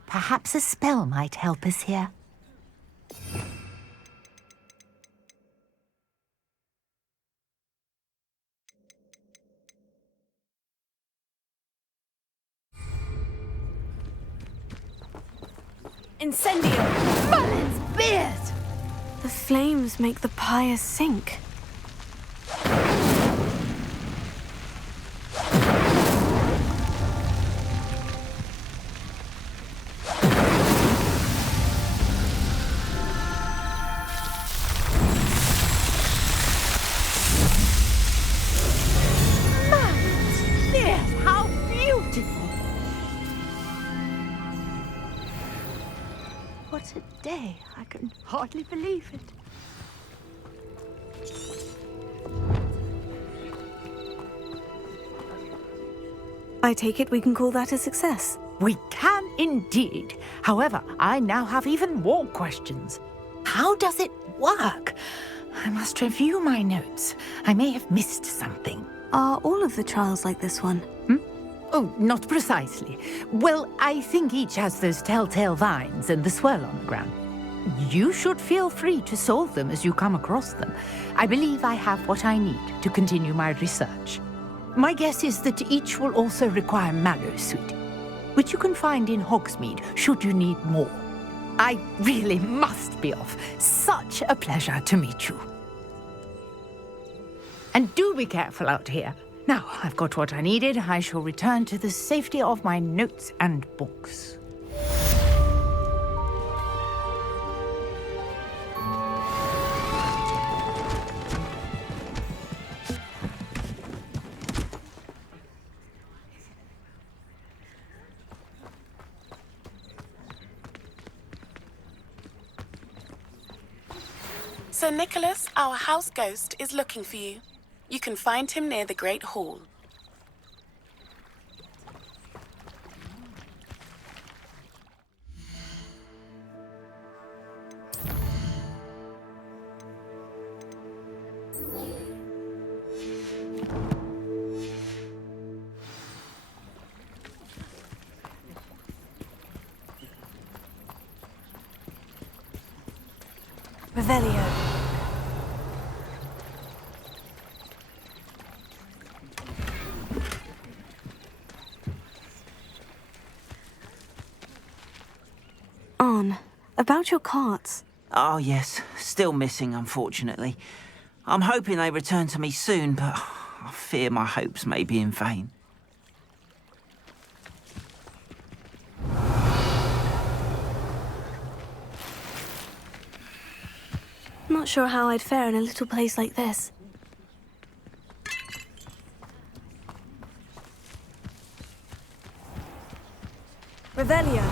Perhaps a spell might help us here. Incendio! Merlin's beard! The flames make the pyre sink. Merlin's beard! How beautiful! What a day. I can hardly believe it. I take it we can call that a success. We can indeed. However, I now have even more questions. How does it work? I must review my notes. I may have missed something. Are all of the trials like this one? Oh, not precisely. Well, I think each has those telltale vines and the swirl on the ground. You should feel free to solve them as you come across them. I believe I have what I need to continue my research. My guess is that each will also require mallow suit. which you can find in Hogsmeade should you need more. I really must be off. Such a pleasure to meet you. And do be careful out here. Now, I've got what I needed. I shall return to the safety of my notes and books. Sir Nicholas, our house ghost, is looking for you. You can find him near the Great Hall. Revelio. On. About your carts. Oh, yes. Still missing, unfortunately. I'm hoping they return to me soon, but I fear my hopes may be in vain. Not sure how I'd fare in a little place like this. Revelio.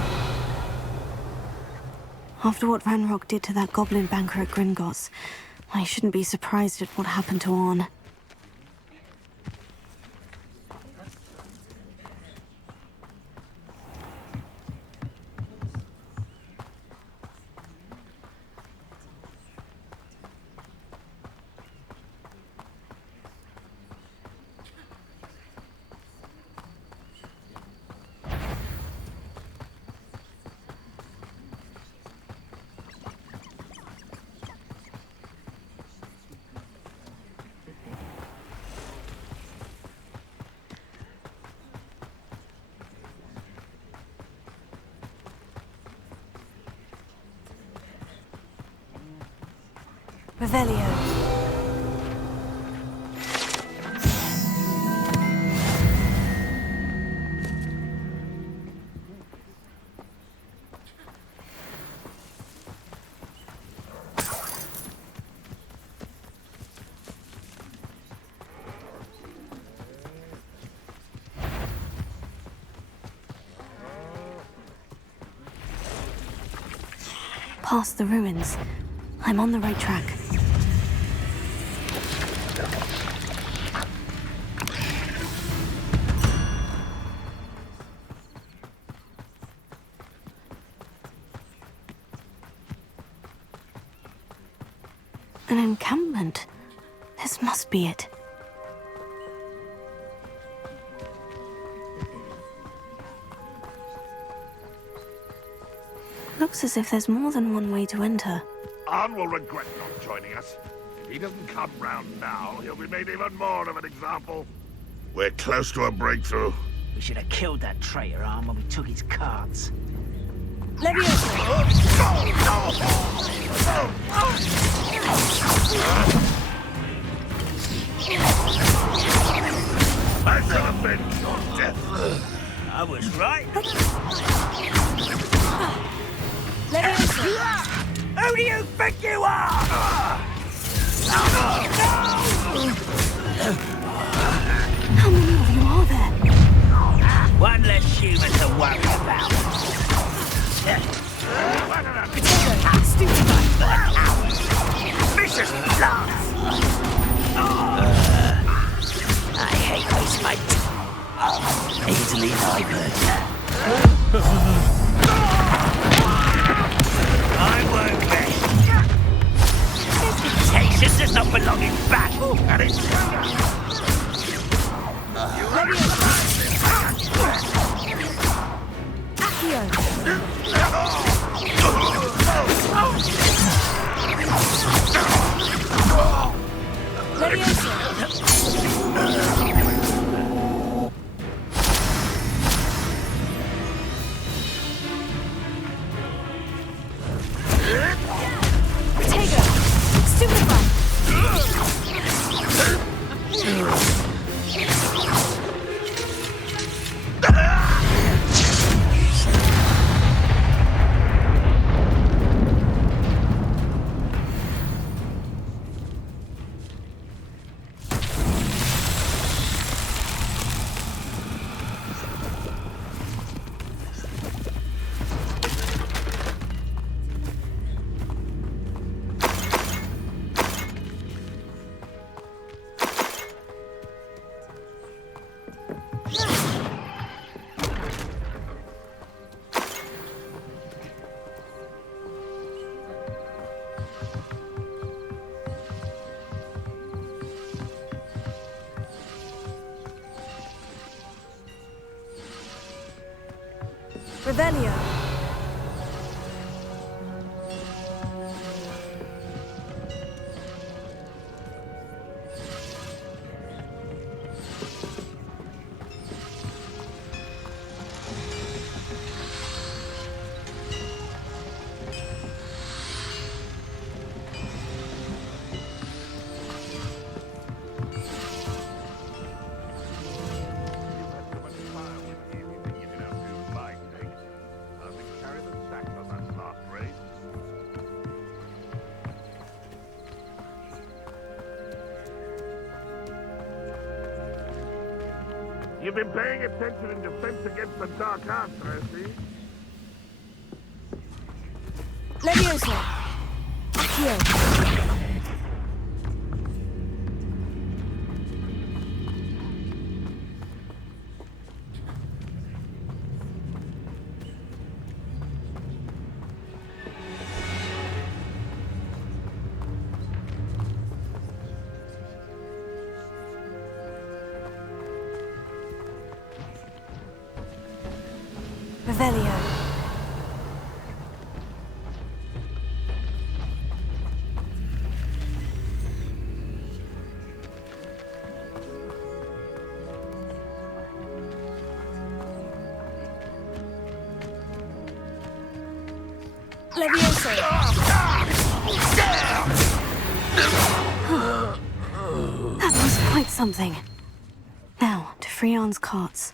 After what Ranrock did to that goblin banker at Gringotts, I shouldn't be surprised at what happened to Orn. Revelio. Past the ruins. I'm on the right track. An encampment. This must be it. Looks as if there's more than one way to enter. Arn will regret not joining us. If he doesn't come round now, he'll be made even more of an example. We're close to a breakthrough. We should have killed that traitor, Arn, when we took his cards. I shall avenge your death. I was right. Who do you think you are? How many of you are there? One less human to worry about. Vicious blood! I hate waste my time. Easily diverted. I work best. Reputation does not belong in battle, and it's Revelio. You've been paying attention in defense against the dark arts, I see. Levioso. Accio. Revelio. Levioso. That was quite something. Now, to Freon's carts.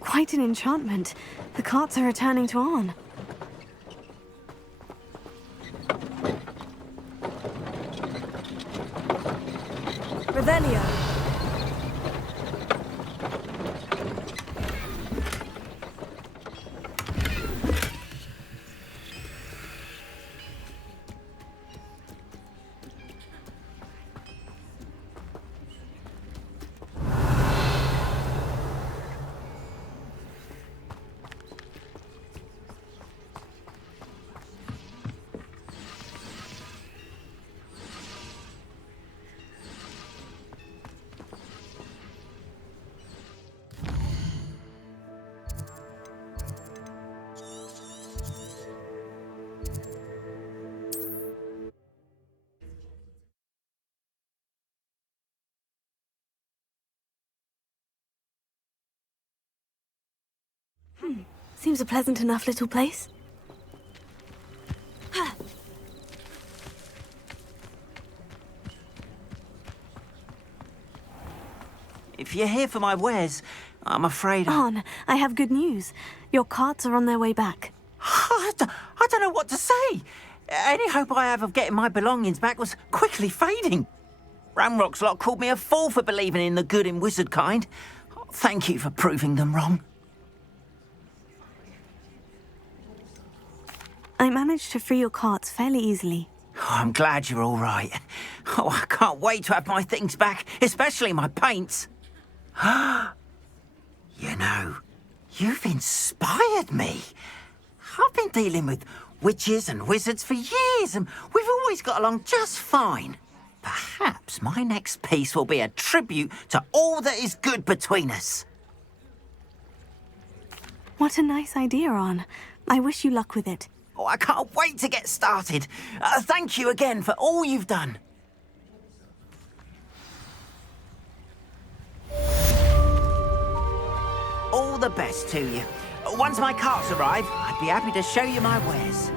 Quite an enchantment. The carts are returning to Arn. Revelio. Seems a pleasant enough little place. If you're here for my wares, I'm afraid Arn, I have good news. Your carts are on their way back. I don't know what to say. Any hope I have of getting my belongings back was quickly fading. Ramrock's lot called me a fool for believing in the good in wizard kind. Thank you for proving them wrong. I managed to free your carts fairly easily. Oh, I'm glad you're all right. Oh, I can't wait to have my things back, especially my paints. You know, you've inspired me. I've been dealing with witches and wizards for years, and we've always got along just fine. Perhaps my next piece will be a tribute to all that is good between us. What a nice idea, Arn. I wish you luck with it. Oh, I can't wait to get started. Thank you again for all you've done. All the best to you. Once my carts arrive, I'd be happy to show you my wares.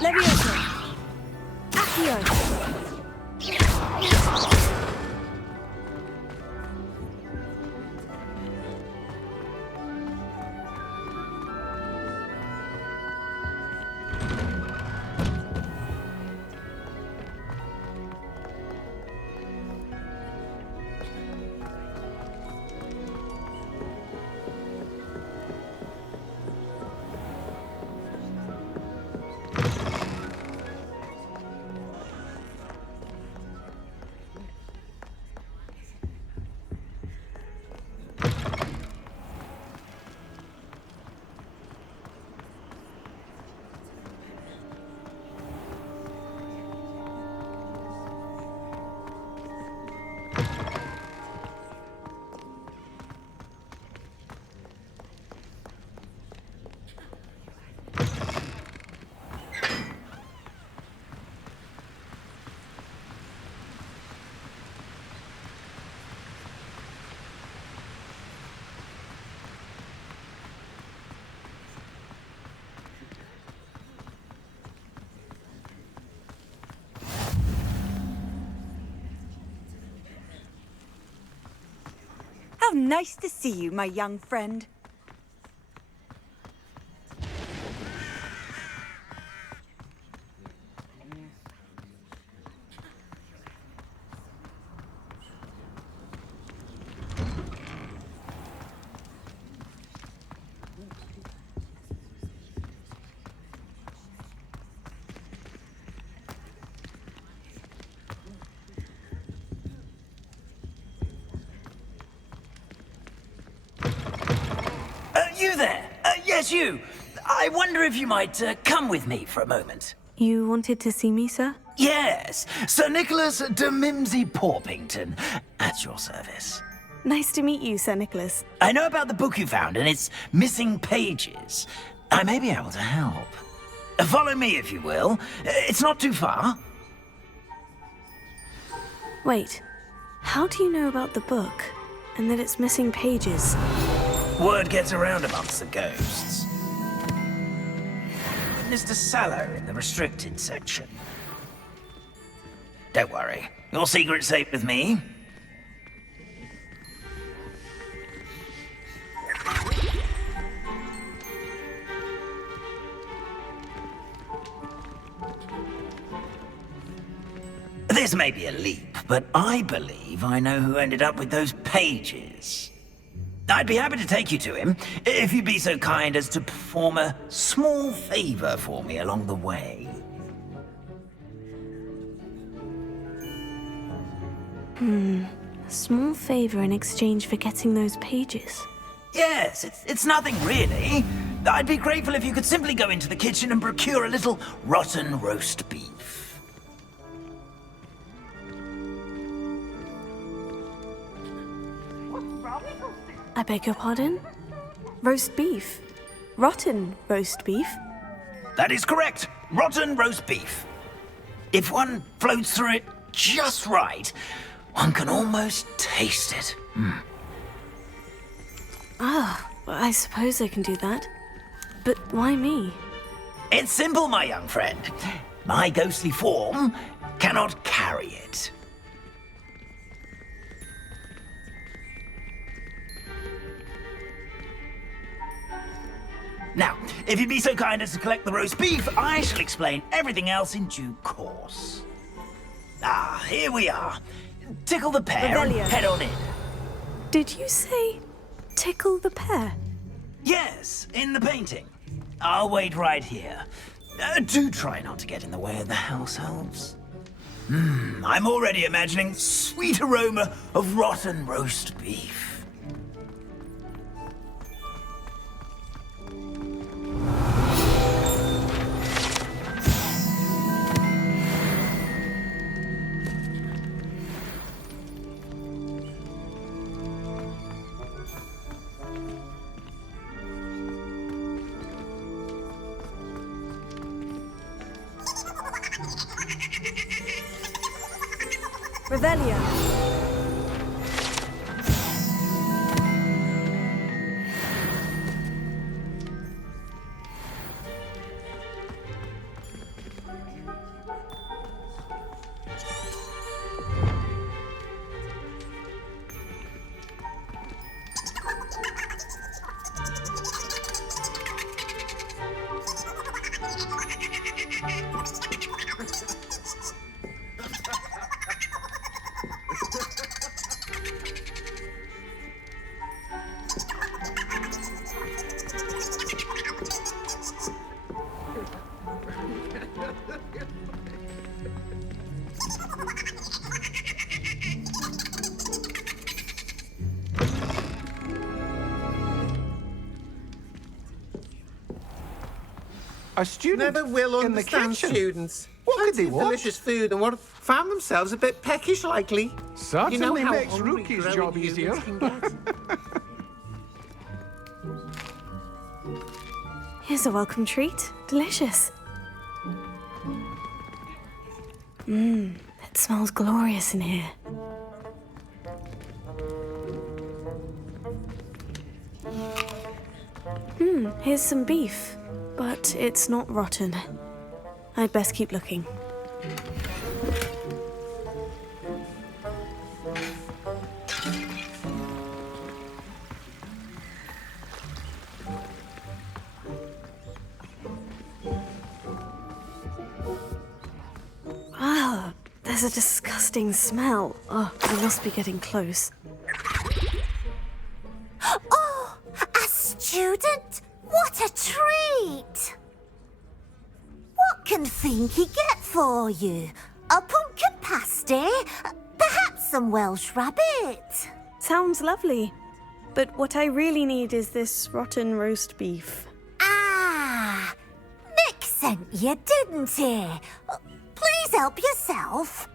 Levioso! Accio! How nice to see you, my young friend. You there! Yes, you! I wonder if you might come with me for a moment. You wanted to see me, sir? Yes, Sir Nicholas de Mimsy Porpington, at your service. Nice to meet you, Sir Nicholas. I know about the book you found and its missing pages. I may be able to help. Follow me, if you will. It's not too far. Wait, how do you know about the book and that it's missing pages? Word gets around amongst the ghosts. Mr. Sallow in the restricted section. Don't worry, your secret's safe with me. This may be a leap, but I believe I know who ended up with those pages. I'd be happy to take you to him, if you'd be so kind as to perform a small favor for me along the way. A small favor in exchange for getting those pages. Yes, it's nothing really. I'd be grateful if you could simply go into the kitchen and procure a little rotten roast beef. I beg your pardon? Roast beef? Rotten roast beef? That is correct. Rotten roast beef. If one floats through it just right, one can almost taste it. Ah, well, I suppose I can do that. But why me? It's simple, my young friend. My ghostly form cannot carry it. Now, if you'd be so kind as to collect the roast beef, I shall explain everything else in due course. Ah, here we are. tickle the pear Revelio. and head on in. Did you say tickle the pear? Yes, in the painting. I'll wait right here. Do try not to get in the way of the house elves. I'm already imagining sweet aroma of rotten roast beef. Revelio. A student never will in the understand kitchen. students. What could they Plenty of want? delicious food and what found themselves a bit peckish likely. Certainly how makes hungry Rookie's growing job humans easier. can get. Here's a welcome treat. Delicious. It smells glorious in here. Here's some beef, but it's not rotten. I'd best keep looking. Ah, there's a disgusting smell. Oh, I must be getting close. Oh, a student? What a treat! What can Finky get for you? A pumpkin pasty? Perhaps some Welsh rabbit? Sounds lovely. But what I really need is this rotten roast beef. Ah, Nick sent you, didn't he? Please help yourself.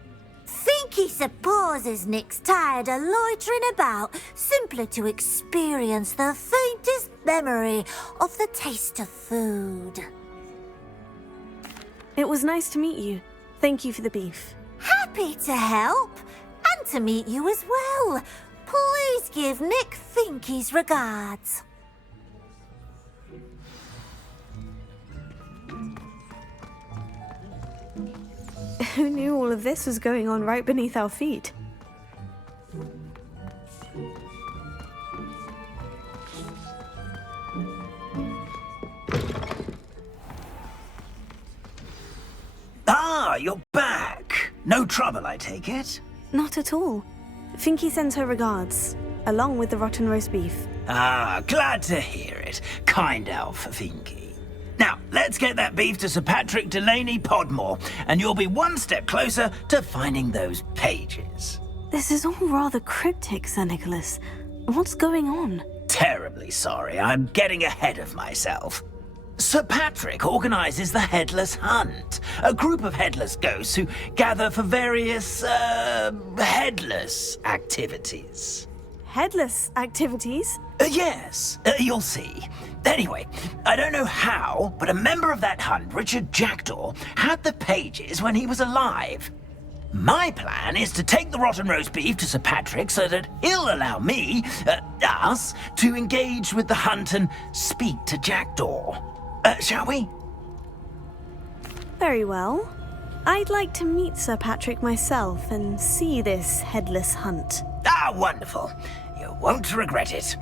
Finky supposes Nick's tired of loitering about simply to experience the faintest memory of the taste of food. It was nice to meet you. Thank you for the beef. Happy to help, and to meet you as well. Please give Nick Finky's regards. Who knew all of this was going on right beneath our feet? Ah, you're back. No trouble, I take it? Not at all. Finky sends her regards, along with the rotten roast beef. Ah, glad to hear it. Kind elf, Finky. Now, let's get that beef to Sir Patrick Delaney Podmore, and you'll be one step closer to finding those pages. This is all rather cryptic, Sir Nicholas. What's going on? Terribly sorry, I'm getting ahead of myself. Sir Patrick organizes the Headless Hunt, a group of headless ghosts who gather for various, headless activities. Headless activities? Yes, you'll see. Anyway, I don't know how, but a member of that hunt, Richard Jackdaw, had the pages when he was alive. My plan is to take the rotten roast beef to Sir Patrick so that he'll allow me, us, to engage with the hunt and speak to Jackdaw. Shall we? Very well. I'd like to meet Sir Patrick myself and see this headless hunt. Ah, wonderful. You won't regret it.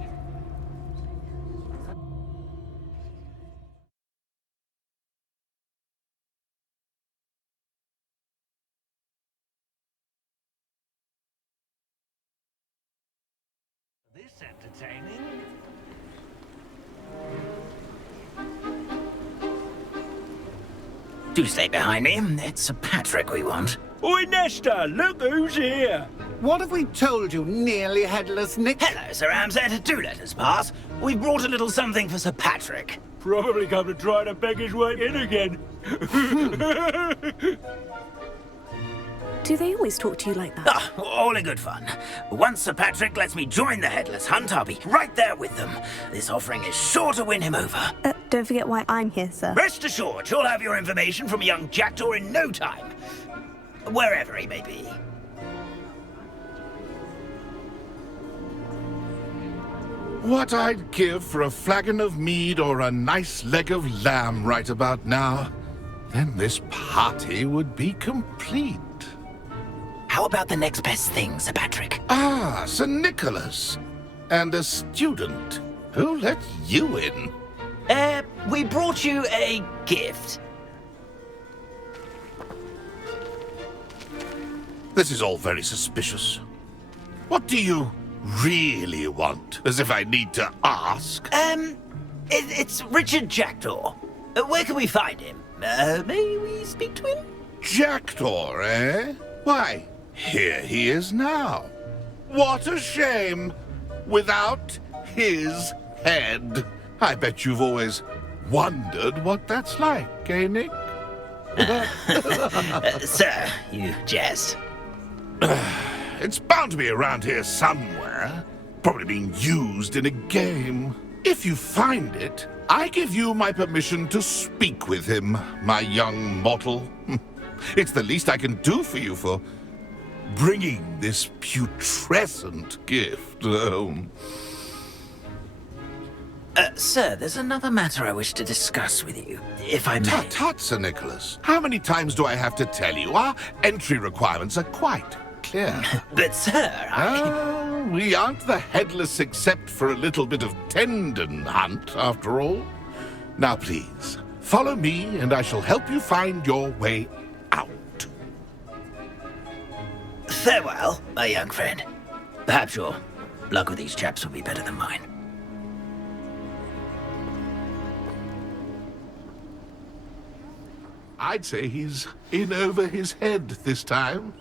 Do stay behind me. It's Sir Patrick we want. Oi, Nesta, look who's here. What have we told you, nearly headless Nick? Hello, Sir Ramsed. Do let us pass. We've brought a little something for Sir Patrick. Probably come to try to beg his way in again. Do they always talk to you like that? Ah, all in good fun. Once Sir Patrick lets me join the Headless Hunt, I'll be right there with them. This offering is sure to win him over. Don't forget why I'm here, sir. Rest assured, you'll have your information from a young jackdaw in no time. Wherever he may be. What I'd give for a flagon of mead or a nice leg of lamb right about now. Then this party would be complete. How about the next best thing, Sir Patrick? Ah, Sir Nicholas. And a student. Who let you in? We brought you a gift. This is all very suspicious. What do you really want? As if I need to ask. It's Richard Jackdaw. Where can we find him? May we speak to him? Jackdaw, eh? Why, here he is now. What a shame. Without his head. I bet you've always wondered what that's like, eh, Nick? Sir, you jest. It's bound to be around here somewhere. Probably being used in a game. If you find it, I give you my permission to speak with him, my young mortal. It's the least I can do for you for bringing this putrescent gift home. Sir, there's another matter I wish to discuss with you, if I may. Tut, Sir Nicholas. How many times do I have to tell you? Our entry requirements are quite clear. But, sir, we aren't the headless except for a little bit of tendon hunt, after all. Now, please, follow me, and I shall help you find your way out. Farewell, my young friend. Perhaps your luck with these chaps will be better than mine. I'd say he's in over his head this time.